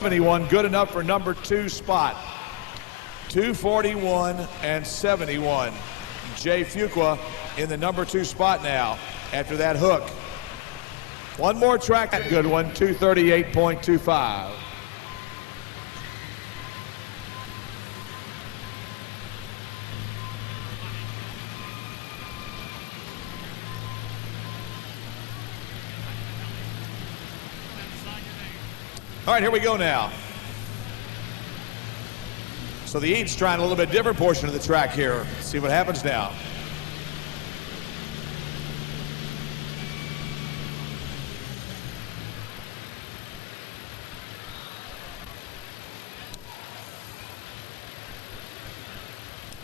71, good enough for number 2 spot. 241 and 71. Jay Fuqua in the number 2 spot now after that hook. One more track, good one, 238.25. All right, here we go now. So the Eads trying a little bit different portion of the track here. Let's see what happens now.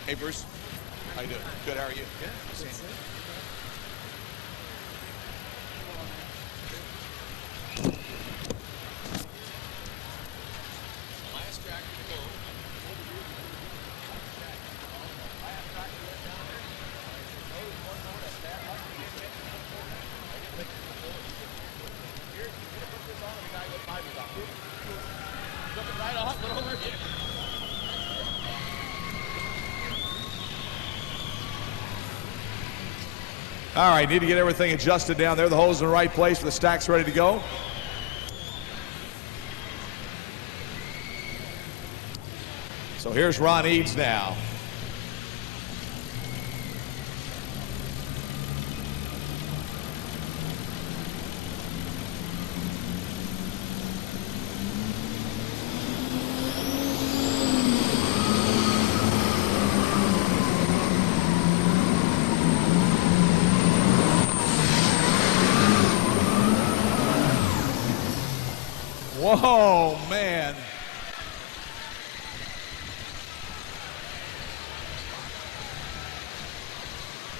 Hey, Bruce. How you doing? Good, how are you? Good. All right, need to get everything adjusted down there. The hole's in the right place, the stack's ready to go. So here's Ron Eads now. Whoa, man.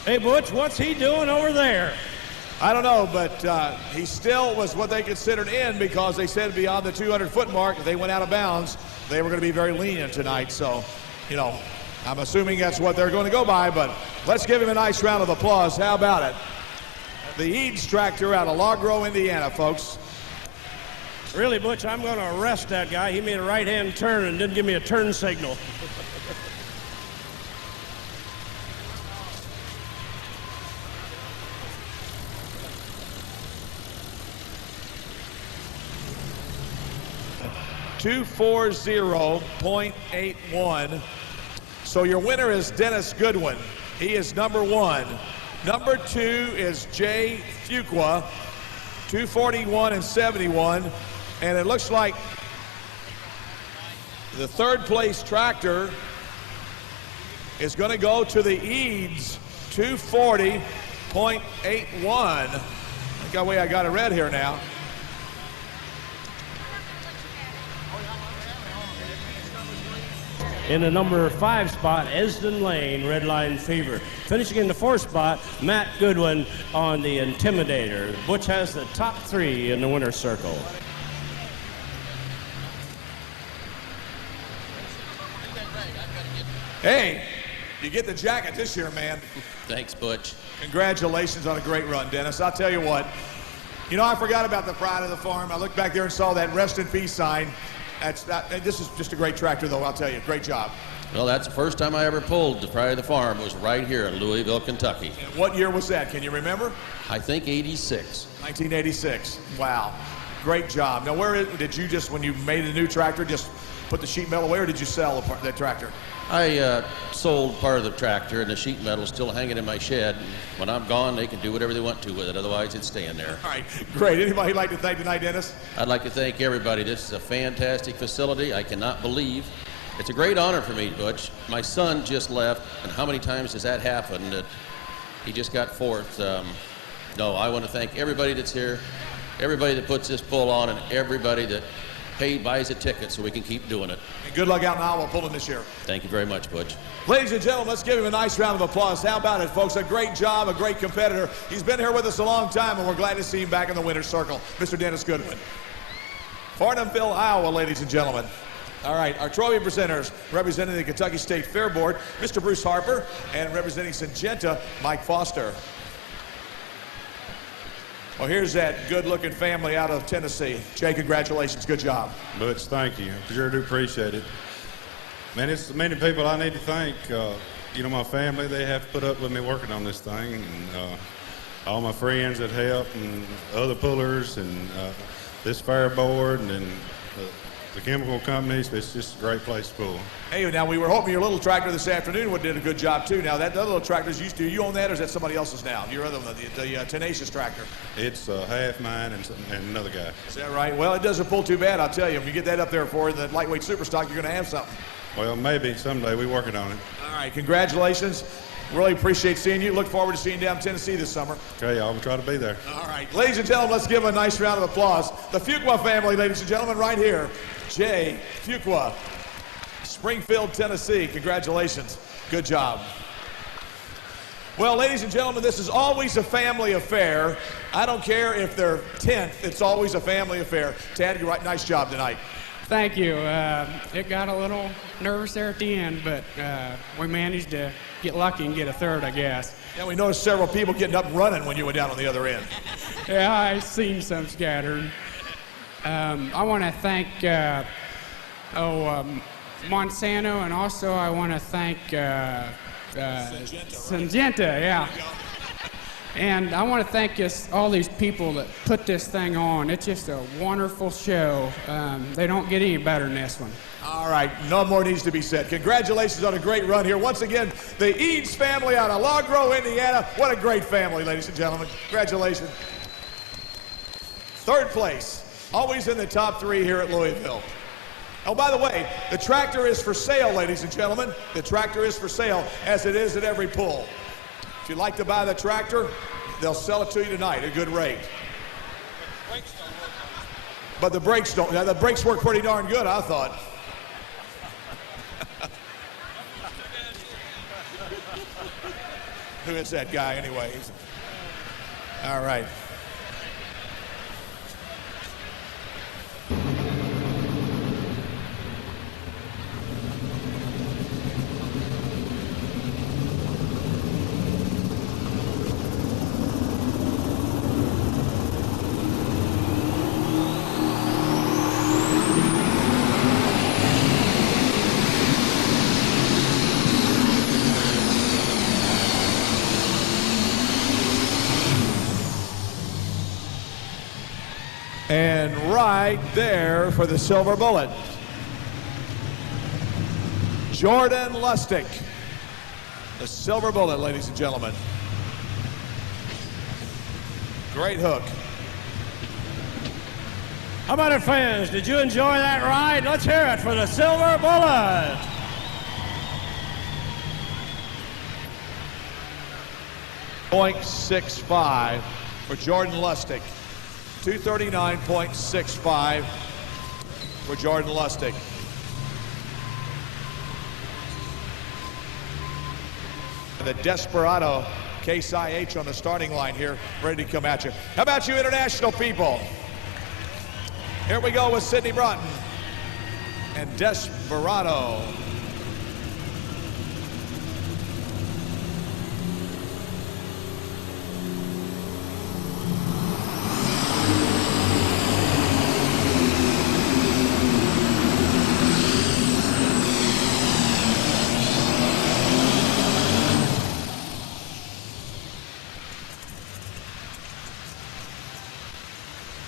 Hey, Butch, what's he doing over there? I don't know, but he still was what they considered in because they said beyond the 200-foot mark, if they went out of bounds, they were going to be very lenient tonight. So, you know, I'm assuming that's what they're going to go by, but let's give him a nice round of applause. How about it? The Eads tractor out of Log Grove, Indiana, folks. Really, Butch, I'm going to arrest that guy. He made a right-hand turn and didn't give me a turn signal. .81. So your winner is Dennis Goodwin. He is number 1. Number 2 is Jay Fuqua, 241 and 71. And it looks like the 3rd place tractor is going to go to the Eads, 240.81. I think the way I got it read here now. In the number 5 spot, Esden Lane, Redline Fever. Finishing in the 4th spot, Matt Goodwin on the Intimidator. Butch has the top 3 in the winner's circle. Hey, you get the jacket this year, man. Thanks, Butch. Congratulations on a great run, Dennis. I'll tell you what, you know, I forgot about the pride of the farm. I looked back there and saw that rest in peace sign. This is just a great tractor, though, I'll tell you. Great job. Well, that's the first time I ever pulled the pride of the farm. It was right here in Louisville, Kentucky. And what year was that? Can you remember? I think 86. 1986. Wow. Great job. Now, did you just, when you made a new tractor, just put the sheet metal away, or did you sell that tractor? I sold part of the tractor, and the sheet metal's still hanging in my shed. When I'm gone, they can do whatever they want to with it. Otherwise, it's staying there. All right, great. Anybody you'd like to thank tonight, Dennis? I'd like to thank everybody. This is a fantastic facility. I cannot believe. It's a great honor for me, Butch. My son just left, and how many times has that happened that he just got 4th? No, I want to thank everybody that's here, everybody that puts this pull on, and everybody that buys a ticket so we can keep doing it. And good luck out in Iowa pulling this year. Thank you very much, Butch. Ladies and gentlemen, let's give him a nice round of applause. How about it, folks? A great job, a great competitor. He's been here with us a long time, and we're glad to see him back in the winner's circle. Mr. Dennis Goodwin. Farnhamville, Iowa, ladies and gentlemen. All right, our trophy presenters representing the Kentucky State Fair Board, Mr. Bruce Harper, and representing Syngenta, Mike Foster. Well, here's that good-looking family out of Tennessee. Jay, congratulations. Good job. Butch, thank you. I sure do appreciate it. Man, it's many people I need to thank. You know, my family, they have to put up with me working on this thing, and all my friends that help, and other pullers, and this fair board, and then the chemical companies. It's just a great place to pull. Hey, now we were hoping your little tractor this afternoon did a good job too. Now that other little tractor's used to, you own that, or is that somebody else's now? Your other one, the Tenacious tractor. It's half mine and another guy. Is that right? Well, it doesn't pull too bad, I'll tell you. If you get that up there for the lightweight super stock, you're going to have something. Well, maybe someday. We're working on it. All right, congratulations. Really appreciate seeing you. Look forward to seeing you down in Tennessee this summer. Okay, I'll try to be there. All right, ladies and gentlemen, let's give them a nice round of applause. The Fuqua family, ladies and gentlemen, right here. Jay Fuqua, Springfield, Tennessee. Congratulations. Good job. Well, ladies and gentlemen, this is always a family affair. I don't care if they're 10th, it's always a family affair. Tad, you're right. Nice job tonight. Thank you. It got a little nervous there at the end, but we managed to get lucky and get a third, I guess. Yeah, we noticed several people getting up and running when you went down on the other end. Yeah, I seen some scattered. I want to thank Monsanto, and also I want to thank Syngenta, yeah. And I want to thank all these people that put this thing on. It's just a wonderful show. They don't get any better than this one. All right, no more needs to be said. Congratulations on a great run here. Once again, the Eads family out of Log Grove, Indiana. What a great family, ladies and gentlemen. Congratulations. Third place, always in the top 3 here at Louisville. Oh, by the way, the tractor is for sale, ladies and gentlemen. The tractor is for sale, as it is at every pull. If you'd like to buy the tractor, they'll sell it to you tonight at a good rate. But the brakes don't. The brakes work pretty darn good, I thought. Who is that guy anyway? All right. And right there for the silver bullet, Jordan Lustig. The silver bullet, ladies and gentlemen. Great hook. How about it, fans? Did you enjoy that ride? Let's hear it for the silver bullet. .65 for Jordan Lustig. 239.65 for Jordan Lustig. The Desperado Case IH on the starting line here, ready to come at you. How about you international people? Here we go with Sidney Broughton and Desperado.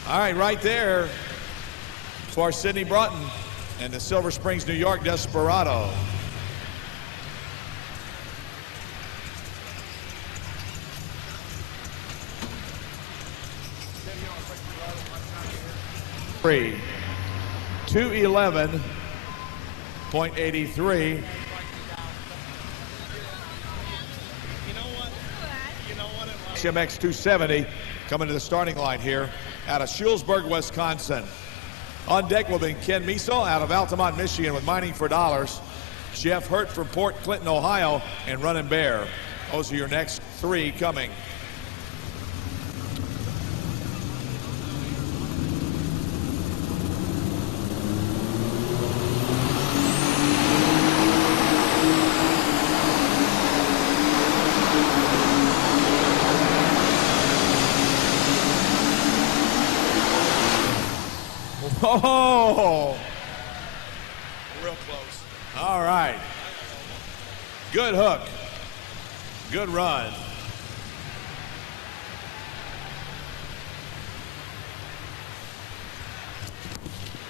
All right, right there for Sidney Broughton and the Silver Springs, New York Desperado. Three, 211.83. CMX 270 coming to the starting line here out of Schulzburg, Wisconsin. On deck will be Ken Miso out of Altamont, Michigan with Mining for Dollars. Jeff Hurt from Port Clinton, Ohio, and Runnin' Bear. Those are your next 3 coming. Oh, real close. All right. Good hook. Good run.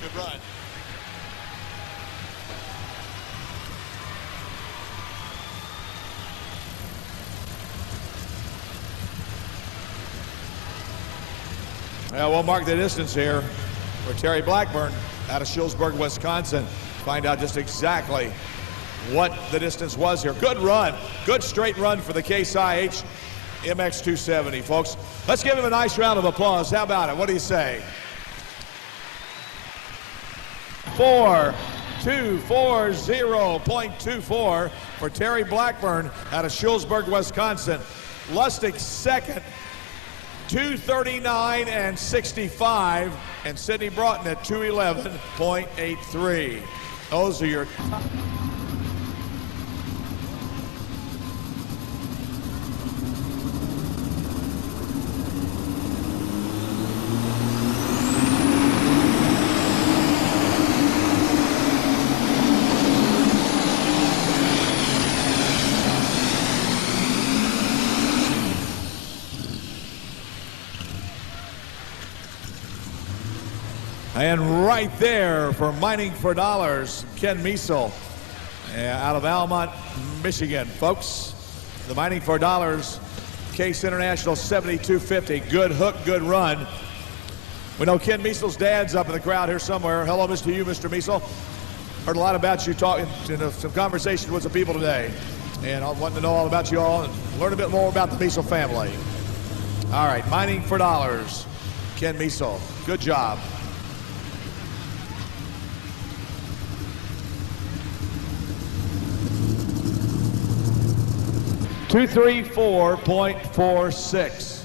Good run. Well, we'll mark the distance here for Terry Blackburn out of Shillsburg, Wisconsin. Find out just exactly what the distance was here. Good run. Good straight run for the Case IH MX270, folks. Let's give him a nice round of applause. How about it? What do you say? 4:240.24 for Terry Blackburn out of Shillsburg, Wisconsin. Lustig second, 2:39 and 65, and Sidney Broughton at 2:11.83. Those are your top. And right there for Mining for Dollars, Ken Miesel out of Almont, Michigan. Folks, the Mining for Dollars Case International 7250. Good hook, good run. We know Ken Miesel's dad's up in the crowd here somewhere. Hello, Mr. You, Mr. Miesel. Heard a lot about you talking, some conversation with some people today. And I want to know all about you all and learn a bit more about the Miesel family. All right, Mining for Dollars, Ken Miesel. Good job. 234.46.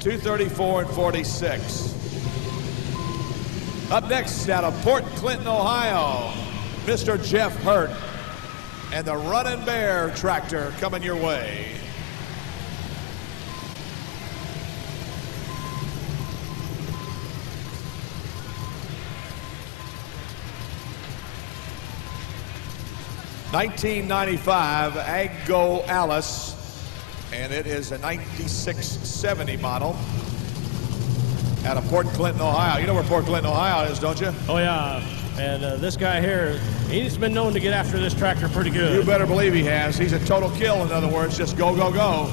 234 and 46. Up next out of Port Clinton, Ohio, Mr. Jeff Hurt and the Runnin' Bear tractor coming your way. '95 Aggo Alice, and it is a 9670 model out of Port Clinton, Ohio. You know where Port Clinton, Ohio is, don't you? Oh, yeah. And this guy here, he's been known to get after this tractor pretty good. You better believe he has. He's a total kill, in other words. Just go, go, go.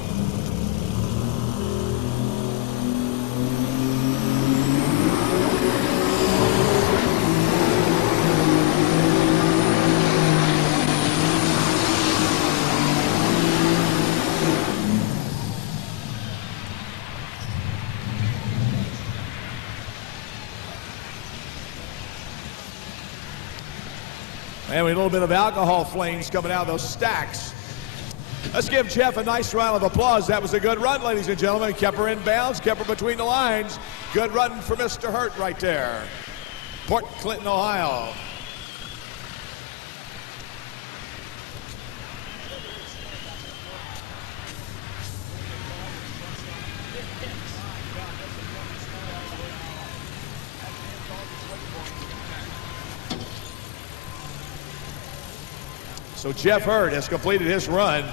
And we have a little bit of alcohol flames coming out of those stacks. Let's give Jeff a nice round of applause. That was a good run, ladies and gentlemen. Kept her in bounds, kept her between the lines. Good run for Mr. Hurt right there. Port Clinton, Ohio. So Jeff Hurt has completed his run.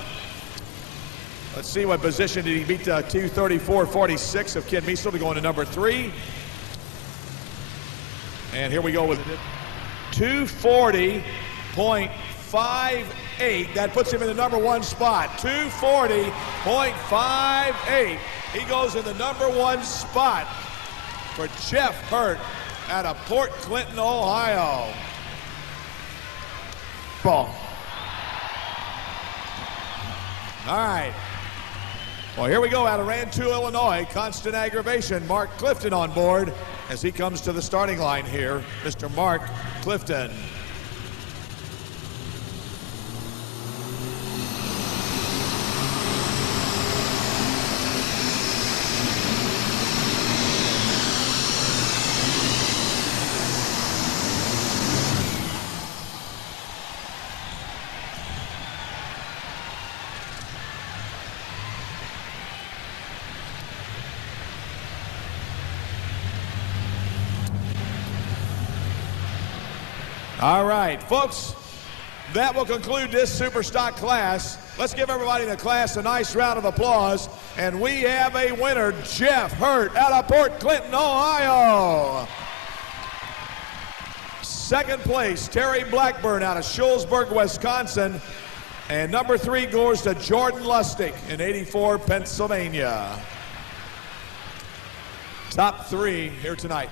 Let's see what position did he beat 234.46 of Ken Miesel to go into number 3. And here we go with 240.58. That puts him in the number 1 spot. 240.58. He goes in the number 1 spot for Jeff Hurt out of Port Clinton, Ohio. Ball. All right. Well, here we go out of Rantoul, Illinois. Constant aggravation. Mark Clifton on board as he comes to the starting line here. Mr. Mark Clifton. All right, folks, that will conclude this Super Stock class. Let's give everybody in the class a nice round of applause. And we have a winner, Jeff Hurt out of Port Clinton, Ohio. Second place, Terry Blackburn out of Shullsburg, Wisconsin. And number 3 goes to Jordan Lustig in 84, Pennsylvania. Top 3 here tonight.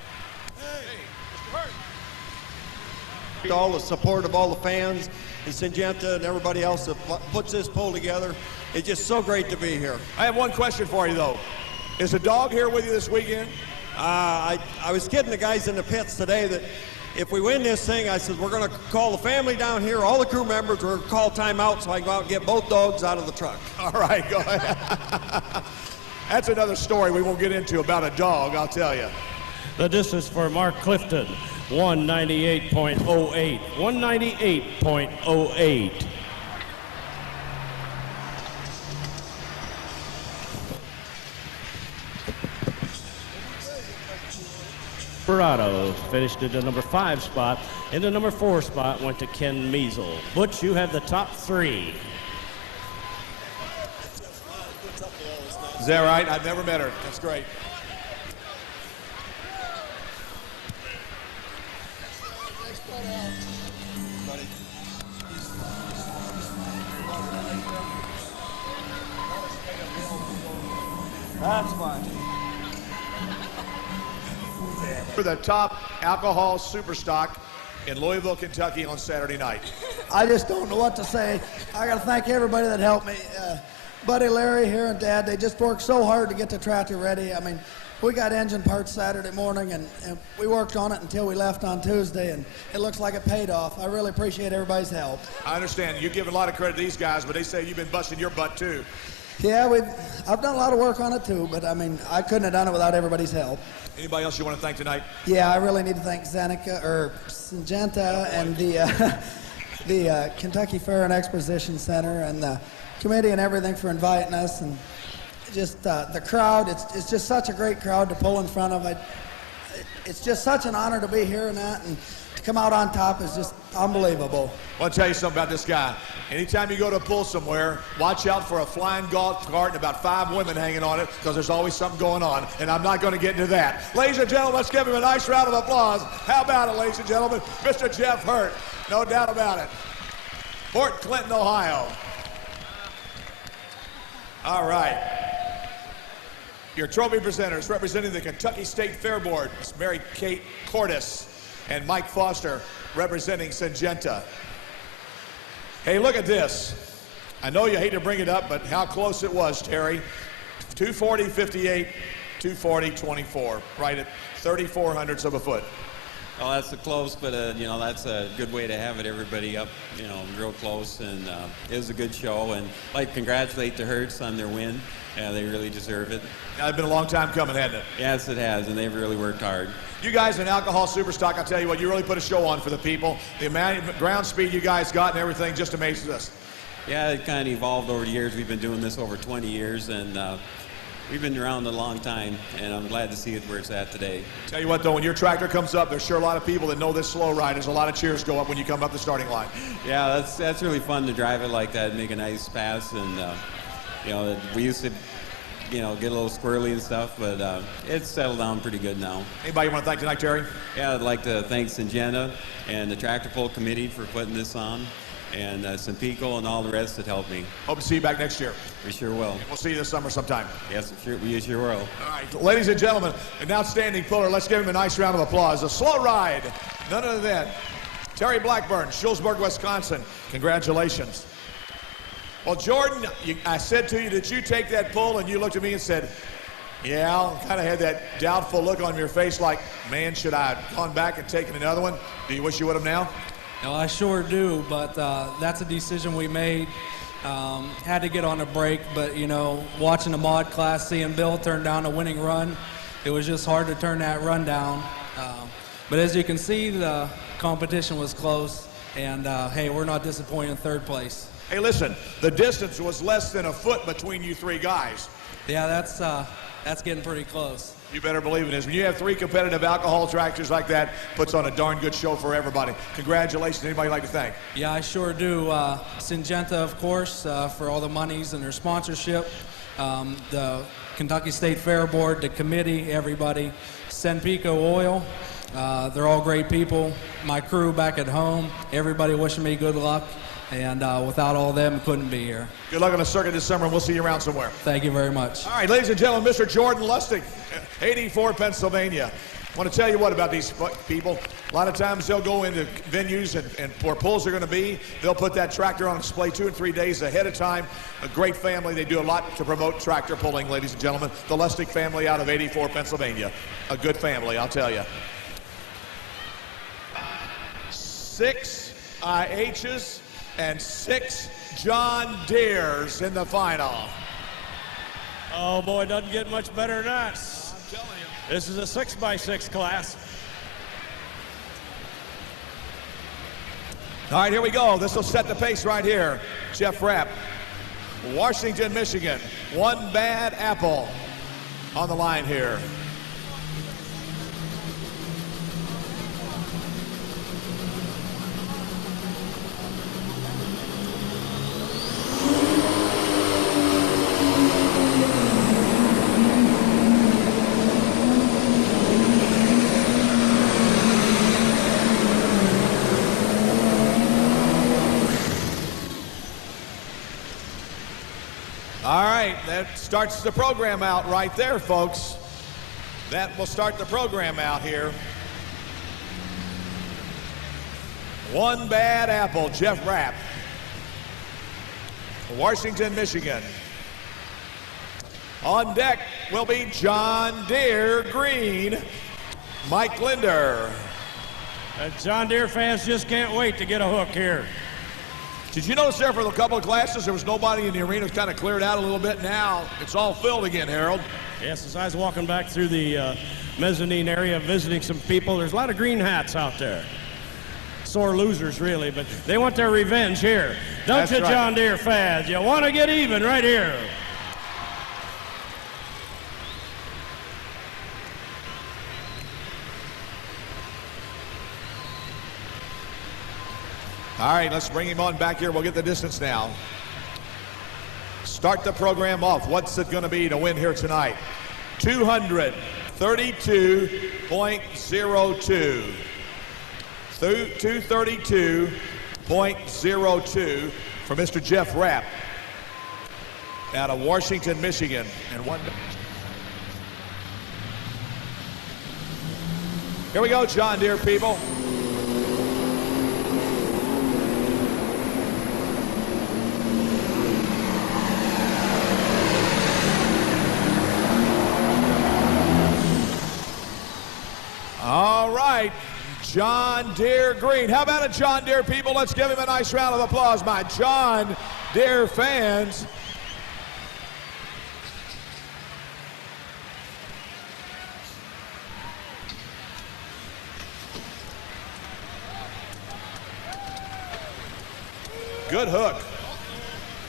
All the support of all the fans and Syngenta and everybody else that puts this poll together. It's just so great to be here. I have one question for you, though. Is the dog here with you this weekend? I was kidding the guys in the pits today that if we win this thing, I said, we're going to call the family down here, all the crew members, we're going to call timeout so I can go out and get both dogs out of the truck. All right, go ahead. That's another story we won't get into about a dog, I'll tell you. The distance for Mark Clifton, 198.08. 198.08. Barado finished at the number 5 spot. In the number 4 spot went to Ken Measle. Butch, you have the top 3. Is that right? I've never met her. That's great. That's fine. For the top alcohol super stock in Louisville, Kentucky on Saturday night. I just don't know what to say. I got to thank everybody that helped me. Buddy Larry here and Dad, they just worked so hard to get the tractor ready. I mean, we got engine parts Saturday morning, and we worked on it until we left on Tuesday, and it looks like it paid off. I really appreciate everybody's help. I understand. You give a lot of credit to these guys, but they say you've been busting your butt, too. Yeah, I've done a lot of work on it, too, but, I mean, I couldn't have done it without everybody's help. Anybody else you want to thank tonight? Yeah, I really need to thank Syngenta and the Kentucky Fair and Exposition Center and the committee and everything for inviting us, and just the crowd. It's just such a great crowd to pull in front of. It's just such an honor to be here and that, and to come out on top is just unbelievable. I want to tell you something about this guy. Anytime you go to pull somewhere, watch out for a flying golf cart and about 5 women hanging on it, because there's always something going on, and I'm not going to get into that. Ladies and gentlemen, let's give him a nice round of applause. How about it, ladies and gentlemen? Mr. Jeff Hurt, no doubt about it. Port Clinton, Ohio. All right. Your trophy presenters representing the Kentucky State Fair Board, Ms. Mary Kate Cordes and Mike Foster representing Syngenta. Hey, look at this. I know you hate to bring it up, but how close it was, Terry. 240.58, 240.24, right at 34 hundredths of a foot. Well, that's a close, but you know, that's a good way to have it. Everybody up, you know, real close, and it was a good show. And I'd like to congratulate the Hertz on their win. Yeah, they really deserve it. Now, it's been a long time coming, hasn't it? Yes, it has, and they've really worked hard. You guys in Alcohol Superstock, I'll tell you what, you really put a show on for the people. The amount of ground speed you guys got and everything just amazes us. Yeah, it kind of evolved over the years. We've been doing this over 20 years, and we've been around a long time, and I'm glad to see it where it's at today. Tell you what, though, when your tractor comes up, there's sure a lot of people that know this slow ride. There's a lot of cheers go up when you come up the starting line. Yeah, that's really fun to drive it like that and make a nice pass. And, you know, we used to, you know, get a little squirrely and stuff, but it's settled down pretty good now. Anybody you want to thank tonight, Terry? Yeah, I'd like to thank Syngenta and the Tractor Pull Committee for putting this on, and Simpico and all the rest that helped me. Hope to see you back next year. We sure will. We'll see you this summer sometime. Yes, we sure will. All right, ladies and gentlemen, an outstanding puller. Let's give him a nice round of applause. A slow ride, none other than Terry Blackburn, Shullsburg, Wisconsin. Congratulations. Well, Jordan, I said to you, did you take that pull? And you looked at me and said, yeah, kind of had that doubtful look on your face like, man, should I have gone back and taken another one? Do you wish you would have now? No, I sure do, but that's a decision we made. Had to get on a break, but, you know, watching the mod class, seeing Bill turn down a winning run, it was just hard to turn that run down. But as you can see, the competition was close, and, hey, we're not disappointed in third place. Hey, listen, the distance was less than a foot between you three guys. Yeah, that's getting pretty close. You better believe it is. When you have 3 competitive alcohol tractors like that, puts on a darn good show for everybody. Congratulations. Anybody like to thank? Yeah, I sure do. Syngenta, of course, for all the monies and their sponsorship. The Kentucky State Fair Board, the committee, everybody. Senpico Oil, they're all great people. My crew back at home, everybody wishing me good luck. And without all of them, couldn't be here. Good luck on the circuit this summer, and we'll see you around somewhere. Thank you very much. All right, ladies and gentlemen, Mr. Jordan Lustig, 84, Pennsylvania. I want to tell you what about these people. A lot of times they'll go into venues and where pulls are going to be. They'll put that tractor on display 2 and 3 days ahead of time. A great family. They do a lot to promote tractor pulling, ladies and gentlemen. The Lustig family out of 84, Pennsylvania. A good family, I'll tell you. 6 IHs and 6 John Deeres in the final. Oh boy, it doesn't get much better than that. I'm telling you. This is a 6x6 class. All right, here we go. This will set the pace right here. Jeff Rapp, Washington, Michigan. One bad apple on the line here. All right, that starts the program out right there, folks. That will start the program out here. One bad apple, Jeff Rapp, Washington, Michigan. On deck will be John Deere Green, Mike Linder. John Deere fans just can't wait to get a hook here. Did you notice there for a couple of classes there was nobody in the arena? It was kind of cleared out a little bit. Now it's all filled again, Harold. Yes, as I was walking back through the mezzanine area visiting some people, there's a lot of green hats out there. Sore losers, really, but they want their revenge here. Don't That's you, right. John Deere fans? You want to get even right here. All right, let's bring him on back here. We'll get the distance now. Start the program off. What's it going to be to win here tonight? 232.02. 232.02 for Mr. Jeff Rapp out of Washington, Michigan. And one. Here we go, John Deere people. All right, John Deere Green. How about it, John Deere people? Let's give him a nice round of applause, my John Deere fans. Good hook.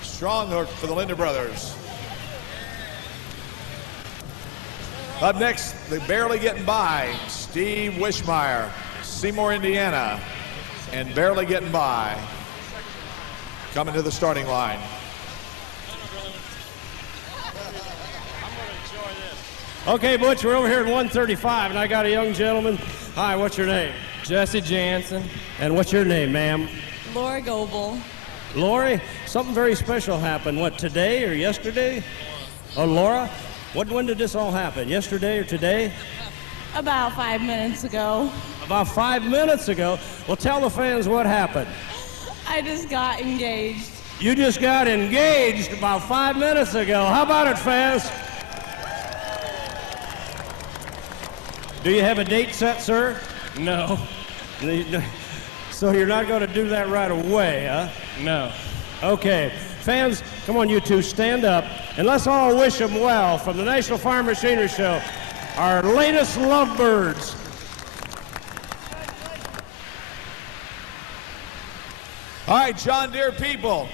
Strong hook for the Linder brothers. Up next, they're barely getting by. Steve Wishmeyer, Seymour, Indiana, and barely getting by. Coming to the starting line. Okay, Butch, we're over here at 135, and I got a young gentleman. Hi, what's your name? Jesse Jansen. And what's your name, ma'am? Laura Goebel. Lori, something very special happened. What, today or yesterday? Oh, Laura, when did this all happen? Yesterday or today? About 5 minutes ago. About 5 minutes ago? Well, tell the fans what happened. I just got engaged. You just got engaged about 5 minutes ago. How about it, fans? Do you have a date set, sir? No. So you're not going to do that right away, huh? No. Okay. Fans, come on, you two, stand up, and let's all wish them well from the National Farm Machinery Show, our latest lovebirds. All right, John Deere people.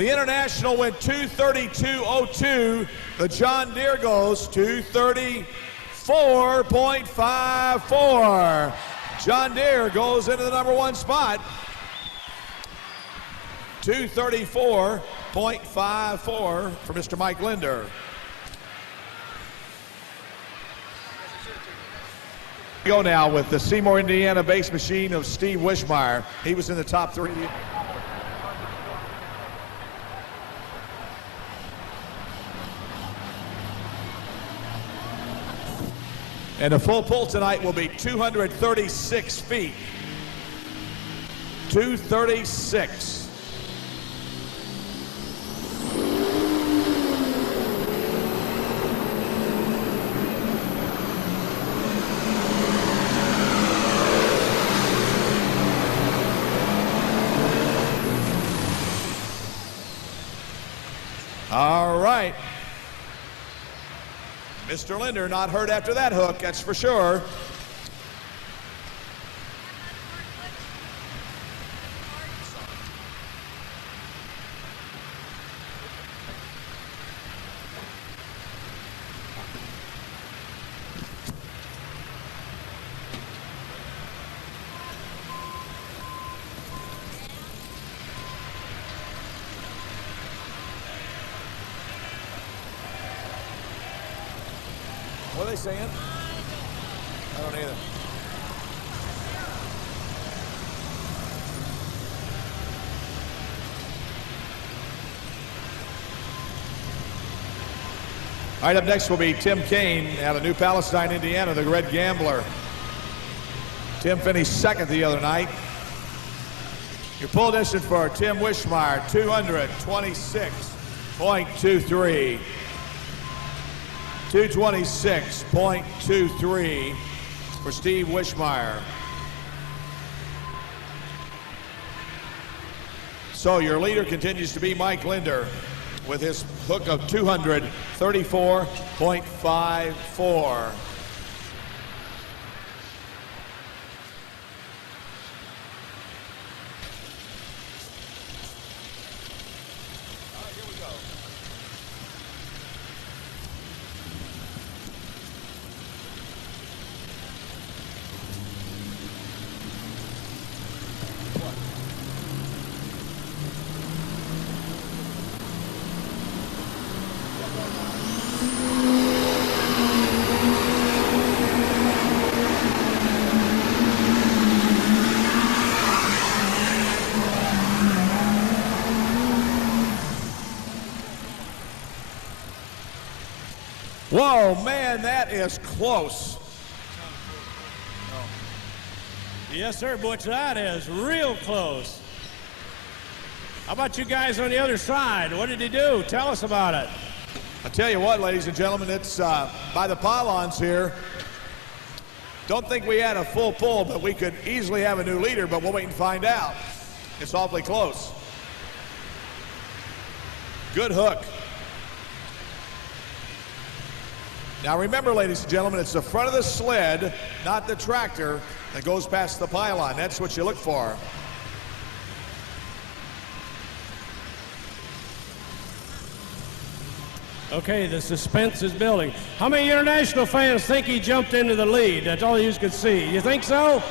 The International went 2:32.02. The John Deere goes 2:34.54. John Deere goes into the number 1 spot. 2:34.54 for Mr. Mike Linder. Go now with the Seymour, Indiana base machine of Steve Wishmeyer. He was in the top 3. And the full pull tonight will be 236 feet. 236. All right. Mr. Linder not hurt after that hook, that's for sure. What are they saying? I don't either. All right, up next will be Tim Kane out of New Palestine, Indiana, the Red Gambler. Tim finished 2nd the other night. Your pull distance for Tim Wishmeyer, 226.23. 226.23 for Steve Wishmeyer. So your leader continues to be Mike Linder with his hook of 234.54. Whoa, man, that is close. Yes, sir, Butch, that is real close. How about you guys on the other side? What did he do? Tell us about it. I tell you what, ladies and gentlemen, it's by the pylons here. Don't think we had a full pull, but we could easily have a new leader, but we'll wait and find out. It's awfully close. Good hook. Now remember, ladies and gentlemen, it's the front of the sled, not the tractor, that goes past the pylon. That's what you look for. Okay, the suspense is building. How many international fans think he jumped into the lead? That's all you could see. You think so?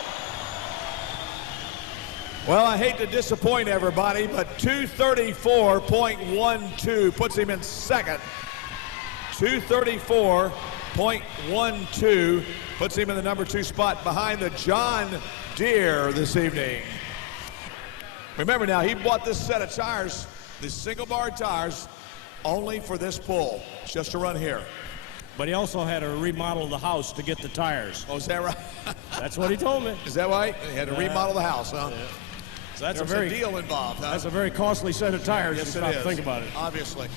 Well, I hate to disappoint everybody, but 234.12 puts him in 2nd. 234.12 puts him in the number 2 spot behind the John Deere this evening. Remember now, he bought this set of tires, these single bar tires, only for this pull, just to run here. But he also had to remodel the house to get the tires. Oh, is that right? That's what he told me. Is that right? He had to remodel the house, huh? Yeah. So that's There's a very deal involved, huh? That's a very costly set of tires. Yes, if it you is. Think about it. Obviously.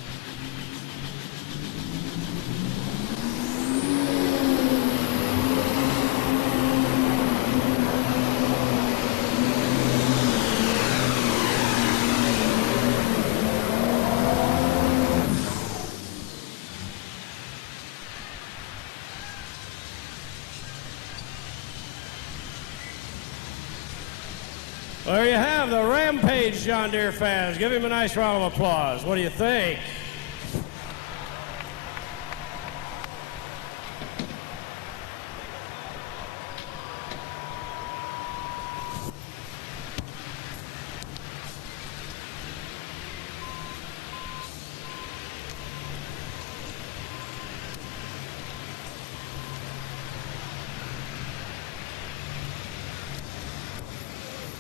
There you have the Rampage these John Deere fans. Give him a nice round of applause. What do you think?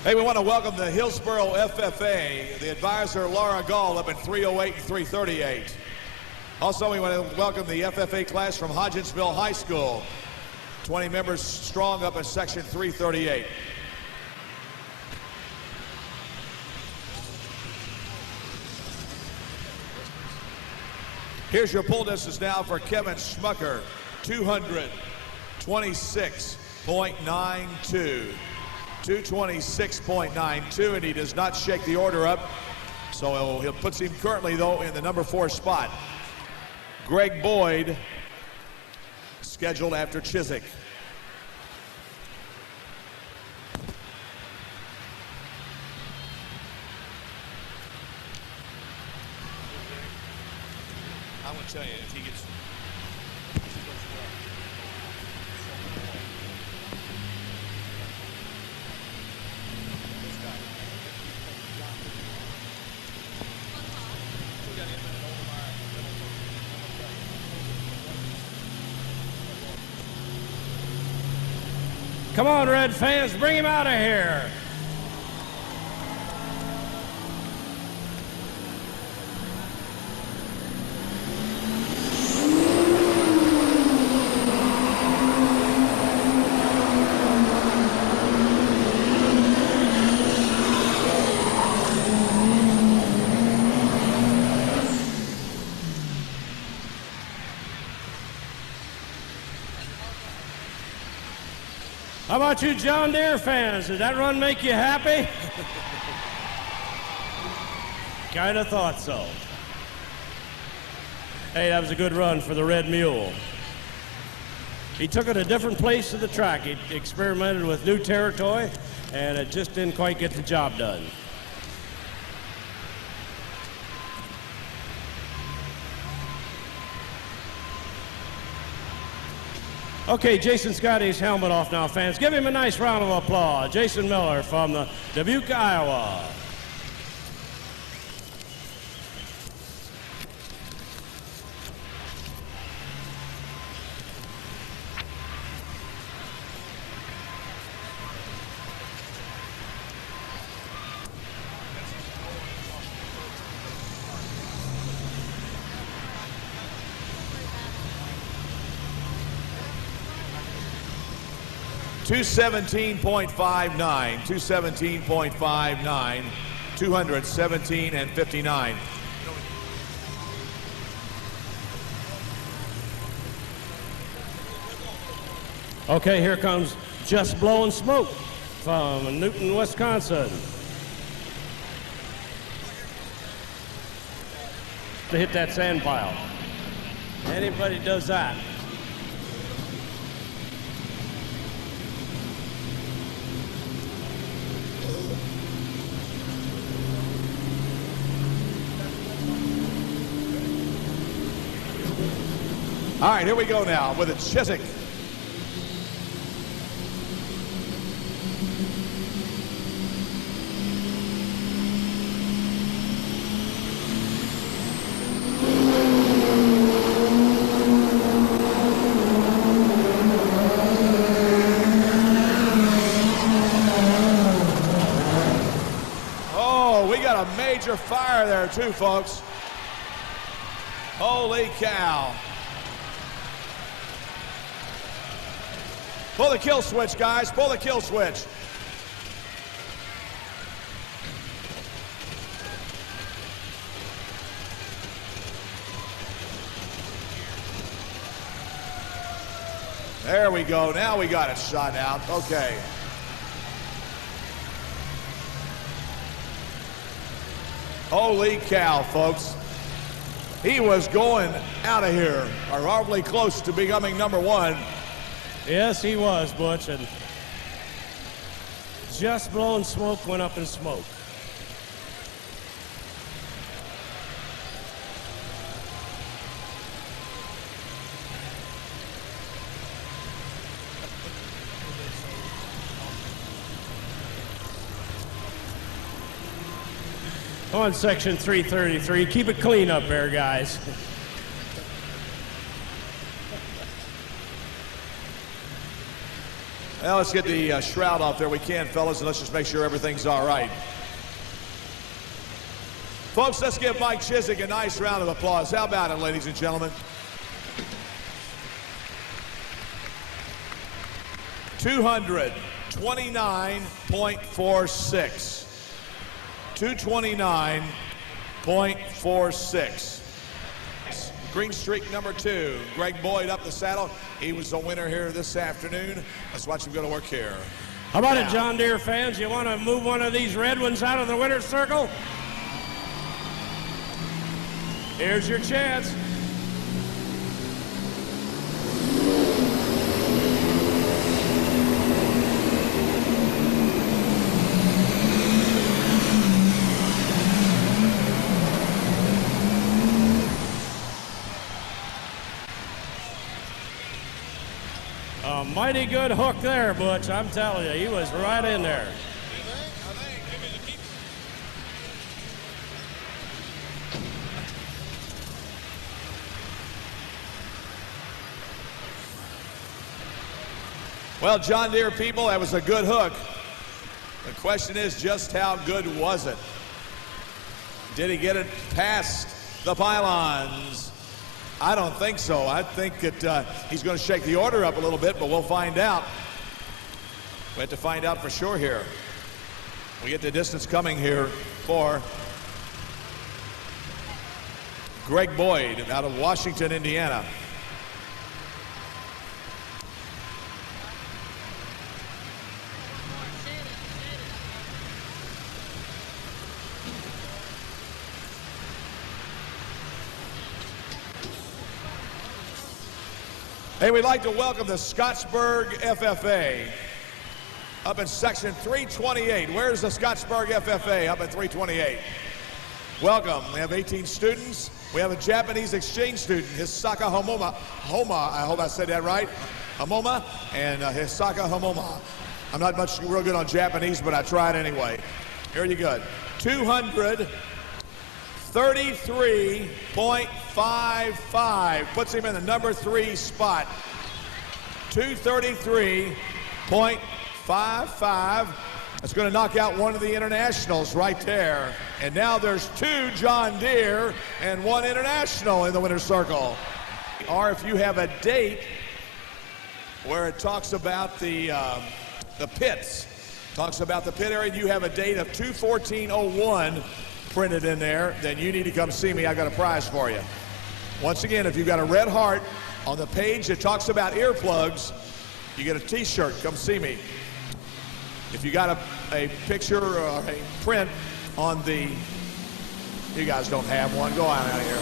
Hey, we want to welcome the Hillsboro FFA, the advisor Laura Gall up in 308 and 338. Also, we want to welcome the FFA class from Hodgensville High School, 20 members strong up in section 338. Here's your pull distance now for Kevin Schmucker, 226.92. 226.92, and he does not shake the order up, so he'll puts him currently, though, in the number 4 spot. Greg Boyd, scheduled after Chiswick. I'm going to tell you, if he gets... Come on, Red fans, bring him out of here. How about you John Deere fans? Did that run make you happy? Kind of thought so. Hey, that was a good run for the Red Mule. He took it a different place to the track. He experimented with new territory, and it just didn't quite get the job done. Okay, Jason Scotty's helmet off now, fans. Give him a nice round of applause. Jason Miller from the Dubuque, Iowa. .59, 217.59, 217 and 59. Okay, here comes Just Blowing Smoke from Newton, Wisconsin. To hit that sand pile. Anybody does that. All right, here we go now with a Chiswick. Oh, we got a major fire there too, folks. Holy cow. Pull the kill switch, guys. Pull the kill switch. There we go. Now we got it shot out. Okay. Holy cow, folks. He was going out of here, or awfully close to becoming number 1. Yes, he was, Butch, and Just Blowing Smoke went up in smoke. on section 333. Keep it clean up there, guys. Now let's get the shroud off there. We can, fellas, and let's just make sure everything's all right. Folks, let's give Mike Chiswick a nice round of applause. How about it, ladies and gentlemen? 229.46. 229.46. Green streak number 2. Greg Boyd up the saddle. He was the winner here this afternoon. Let's watch him go to work here. How about it, John Deere fans? You want to move one of these red ones out of the winner's circle? Here's your chance. A mighty good hook there, Butch. I'm telling you, he was right in there. Well, John Deere people, that was a good hook. The question is, just how good was it? Did he get it past the pylons? I don't think so. I think that he's going to shake the order up a little bit, but we'll find out. We have to find out for sure here. We get the distance coming here for Greg Boyd out of Washington, Indiana. Hey, we'd like to welcome the Scottsburg FFA up in section 328. Where's the Scottsburg FFA up at 328? Welcome. We have 18 students. We have a Japanese exchange student, Hisaka Homoma. I hope I said that right. Homoma and Hisaka Homoma. I'm not real good on Japanese, but I tried anyway. Here you go. 233.55 puts him in the number 3 spot. 233.55. That's going to knock out one of the internationals right there. And now there's 2 John Deere and 1 international in the winner's circle. Or if you have a date where it talks about the pits, talks about the pit area, and you have a date of 2/14/01 printed in there, then you need to come see me. I got a prize for you. Once again, if you've got a red heart on the page that talks about earplugs, you get a t-shirt. Come see me. If you got a picture or a print on the, you guys don't have one, go on out of here.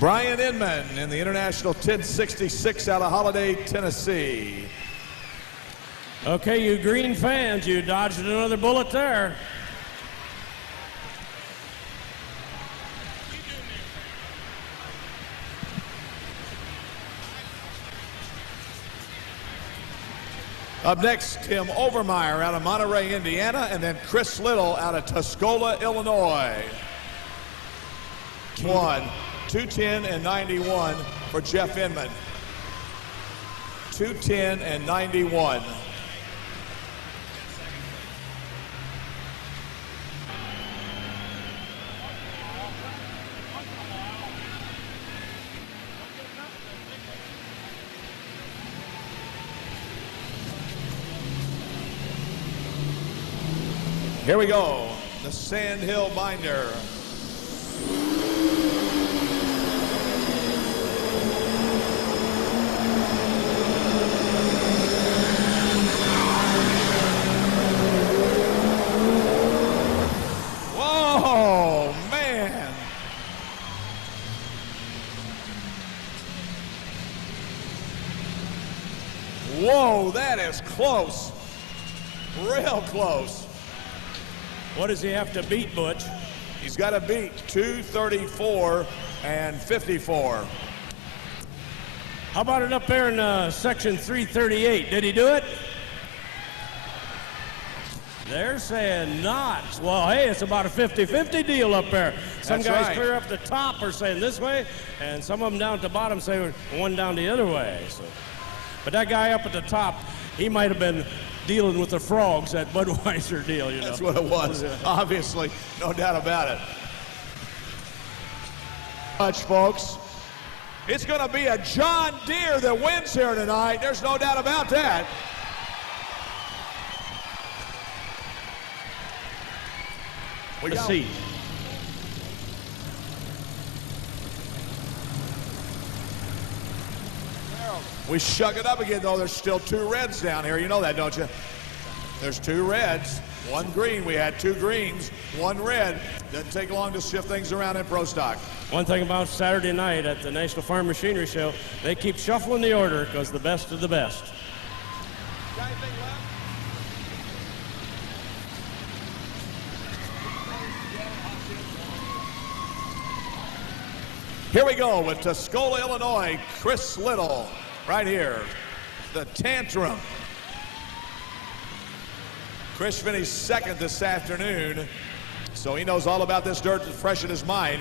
Brian Inman in the International 1066 out of Holiday, Tennessee. Okay, you green fans, you dodged another bullet there. Up next, Tim Overmeyer out of Monterey, Indiana, and then Chris Little out of Tuscola, Illinois. 2:10 and 91 for Jeff Inman. 2:10 and 91. Here we go, the Sand Hill Binder. Whoa, man. Whoa, that is close. Real close. What does he have to beat, Butch? He's got to beat 234 and 54. How about it up there in section 338? Did he do it? They're saying not. Well, hey, it's about a 50-50 deal up there. Some That's guys right. clear up the top are saying this way, and some of them down at the bottom say one down the other way. So, but that guy up at the top, he might have been dealing with the frogs, that Budweiser deal, you know. That's what it was, obviously, no doubt about it. Much, folks. It's going to be a John Deere that wins here tonight. There's no doubt about that. Let's see. We shuck it up again, though. There's still 2 reds down here. You know that, don't you? There's 2 reds, 1 green. We had 2 greens, 1 red. Doesn't take long to shift things around in Pro Stock. One thing about Saturday night at the National Farm Machinery Show, they keep shuffling the order because the best of the best. Here we go with Tuscola, Illinois, Chris Little, right here, the Tantrum. Chris finished 2nd this afternoon, so he knows all about this dirt that's fresh in his mind.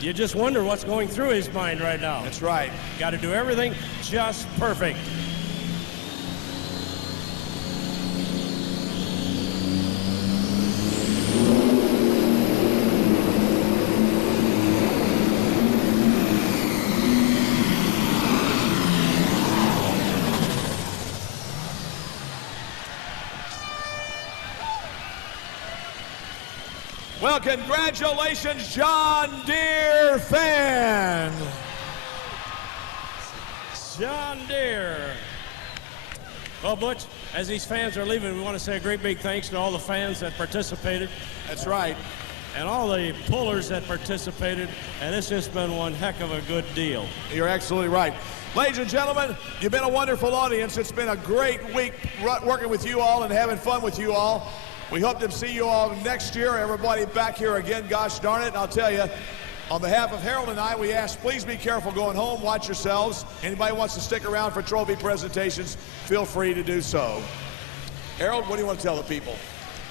You just wonder what's going through his mind right now. That's right. Got to do everything just perfect. Well, congratulations, John Deere fan. John Deere. Well, Butch, as these fans are leaving, we want to say a great big thanks to all the fans that participated. That's right. And all the pullers that participated, and it's just been one heck of a good deal. You're absolutely right. Ladies and gentlemen, you've been a wonderful audience. It's been a great week working with you all and having fun with you all. We hope to see you all next year. Everybody back here again, gosh darn it. And I'll tell you, on behalf of Harold and I, we ask, please be careful going home. Watch yourselves. Anybody wants to stick around for trophy presentations, feel free to do so. Harold, what do you want to tell the people?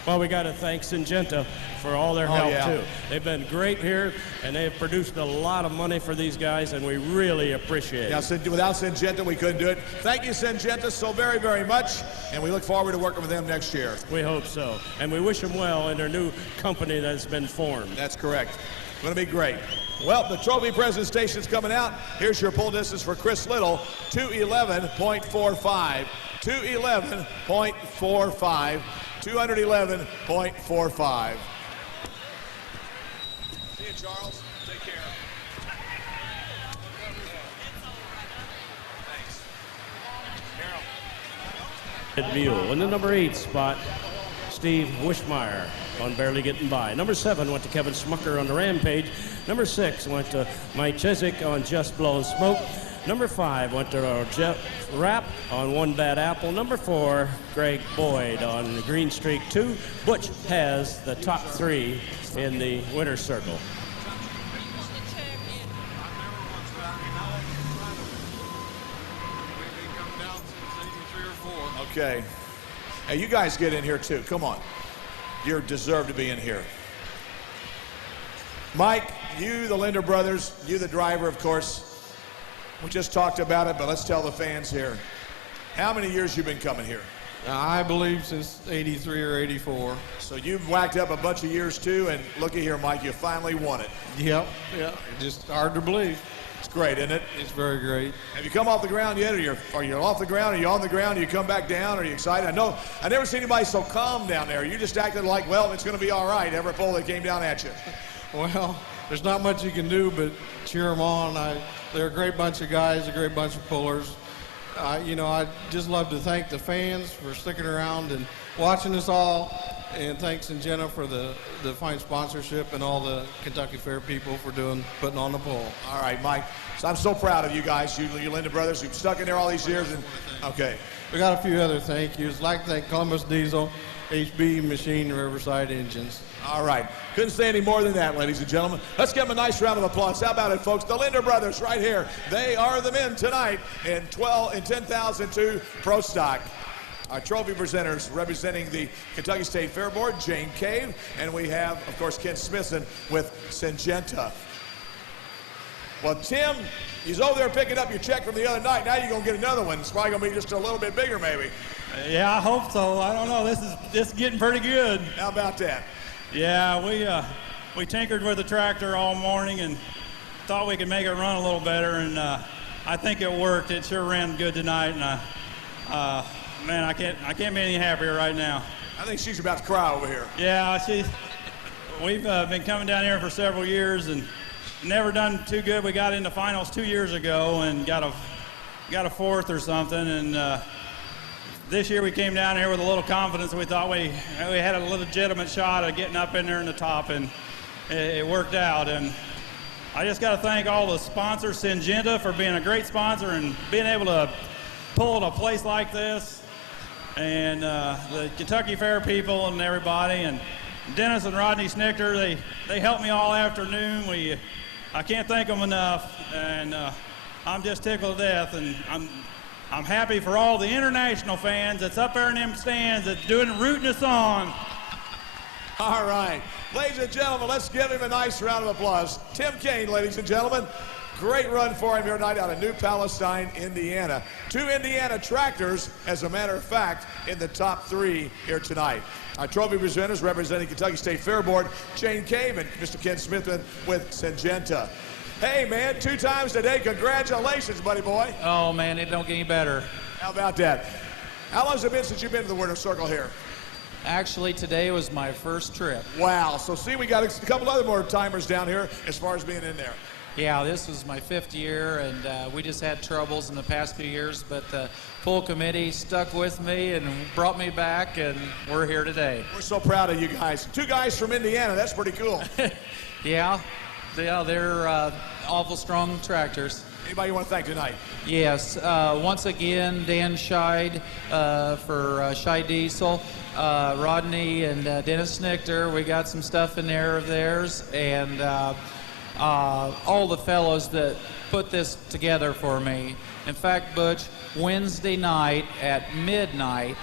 Well, we got to thank Syngenta for all their help, too. They've been great here, and they've produced a lot of money for these guys, and we really appreciate it. Without Syngenta, we couldn't do it. Thank you, Syngenta, so very, very much, and we look forward to working with them next year. We hope so, and we wish them well in their new company that's been formed. That's correct. It's going to be great. Well, the trophy presentation's coming out. Here's your pull distance for Chris Little, 211.45. 211.45. 211.45. See you, Charles. Take care. Thanks. Mule. In the number 8 spot, Steve Wishmeyer on Barely Getting By. Number 7 went to Kevin Smucker on the Rampage. Number 6 went to Mike Chizik on Just Blowing Smoke. Number 5 went to Jeff Rapp on One Bad Apple. Number 4, Greg Boyd on the Green Streak 2. Butch has the top 3 in the winner's circle. Okay. Hey, you guys get in here too. Come on. You deserve to be in here. Mike, you, the Linder brothers, you, the driver, of course. We just talked about it, but let's tell the fans here. How many years you been coming here? I believe since 83 or 84. So you've whacked up a bunch of years too, and looky here, Mike, you finally won it. Yep, yeah, just hard to believe. It's great, isn't it? It's very great. Have you come off the ground yet, or are you off the ground? Are you on the ground? Are you come back down? Are you excited? I know, I've never seen anybody so calm down there. You just acted like, well, it's going to be all right every pole that came down at you. Well, there's not much you can do but cheer them on. They're a great bunch of guys, a great bunch of pullers. You know, I'd just love to thank the fans for sticking around and watching us all, and thanks Syngenta for the fine sponsorship, and all the Kentucky Fair people for putting on the pole. All right, Mike. So I'm so proud of you guys, you Linder brothers, who've stuck in there all these years. And okay, we got a few other thank yous. I'd like to thank Columbus Diesel, HB Machine, Riverside Engines. All right. Couldn't say any more than that, ladies and gentlemen. Let's give them a nice round of applause. How about it, folks? The Linder brothers right here. They are the men tonight in 10,002 Pro Stock. Our trophy presenters representing the Kentucky State Fair Board, Jane Cave, and we have, of course, Ken Smithson with Syngenta. Well, Tim, he's over there picking up your check from the other night. Now you're going to get another one. It's probably going to be just a little bit bigger, maybe. Yeah, I hope so. I don't know. This is getting pretty good. How about that? Yeah, we tinkered with the tractor all morning and thought we could make it run a little better, and I think it worked. It sure ran good tonight, and man, I can't be any happier right now. I think she's about to cry over here. Yeah, we've been coming down here for several years and never done too good. We got into finals 2 years ago and got a fourth or something, and this year we came down here with a little confidence. We thought we had a legitimate shot at getting up in there in the top, and it worked out. And I just got to thank all the sponsors, Syngenta, for being a great sponsor and being able to pull at a place like this, and the Kentucky Fair people and everybody, and Dennis and Rodney Snichter, they helped me all afternoon. I can't thank them enough, and I'm just tickled to death, and I'm happy for all the international fans that's up there in them stands that's rooting us on. All right. Ladies and gentlemen, let's give him a nice round of applause. Tim Kaine, ladies and gentlemen. Great run for him here tonight out of New Palestine, Indiana. 2 Indiana tractors, as a matter of fact, in the top 3 here tonight. Our trophy presenters representing Kentucky State Fair Board, Jane Cave and Mr. Ken Smithson with Syngenta. Hey, man, 2 times today. Congratulations, buddy boy. Oh, man, it don't get any better. How about that? How long has it been since you've been to the winner's circle here? Actually, today was my first trip. Wow. So, see, we got a couple other more timers down here as far as being in there. Yeah, this was my 5th year, and we just had troubles in the past few years, but the full committee stuck with me and brought me back, and we're here today. We're so proud of you guys. 2 guys from Indiana. That's pretty cool. Yeah, they're awful strong tractors. Anybody you want to thank tonight? Yes, once again, Dan Scheid for Scheid Diesel, Rodney and Dennis Snichter. We got some stuff in there of theirs, and all the fellows that put this together for me. In fact, Butch, Wednesday night at midnight,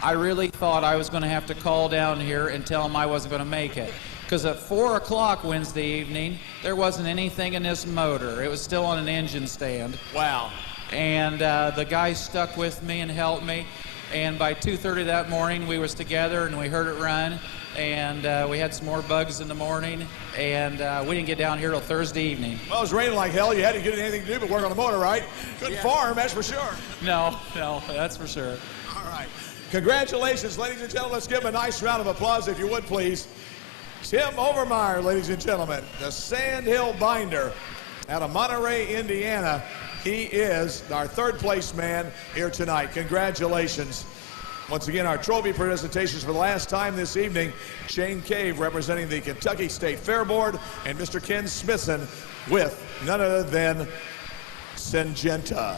I really thought I was going to have to call down here and tell them I wasn't going to make it. Because at 4 o'clock Wednesday evening, there wasn't anything in this motor. It was still on an engine stand. Wow. And the guy stuck with me and helped me. And by 2:30 that morning, we was together and we heard it run. And we had some more bugs in the morning. And we didn't get down here till Thursday evening. Well, it was raining like hell. You hadn't get anything to do but work on the motor, right? Couldn't farm, that's for sure. No, that's for sure. All right. Congratulations, ladies and gentlemen. Let's give him a nice round of applause, if you would, please. Tim Overmeyer, ladies and gentlemen, the Sandhill Binder out of Monterey, Indiana. He is our 3rd place man here tonight. Congratulations. Once again, our trophy presentations for the last time this evening. Shane Cave representing the Kentucky State Fair Board, and Mr. Ken Smithson with none other than Syngenta.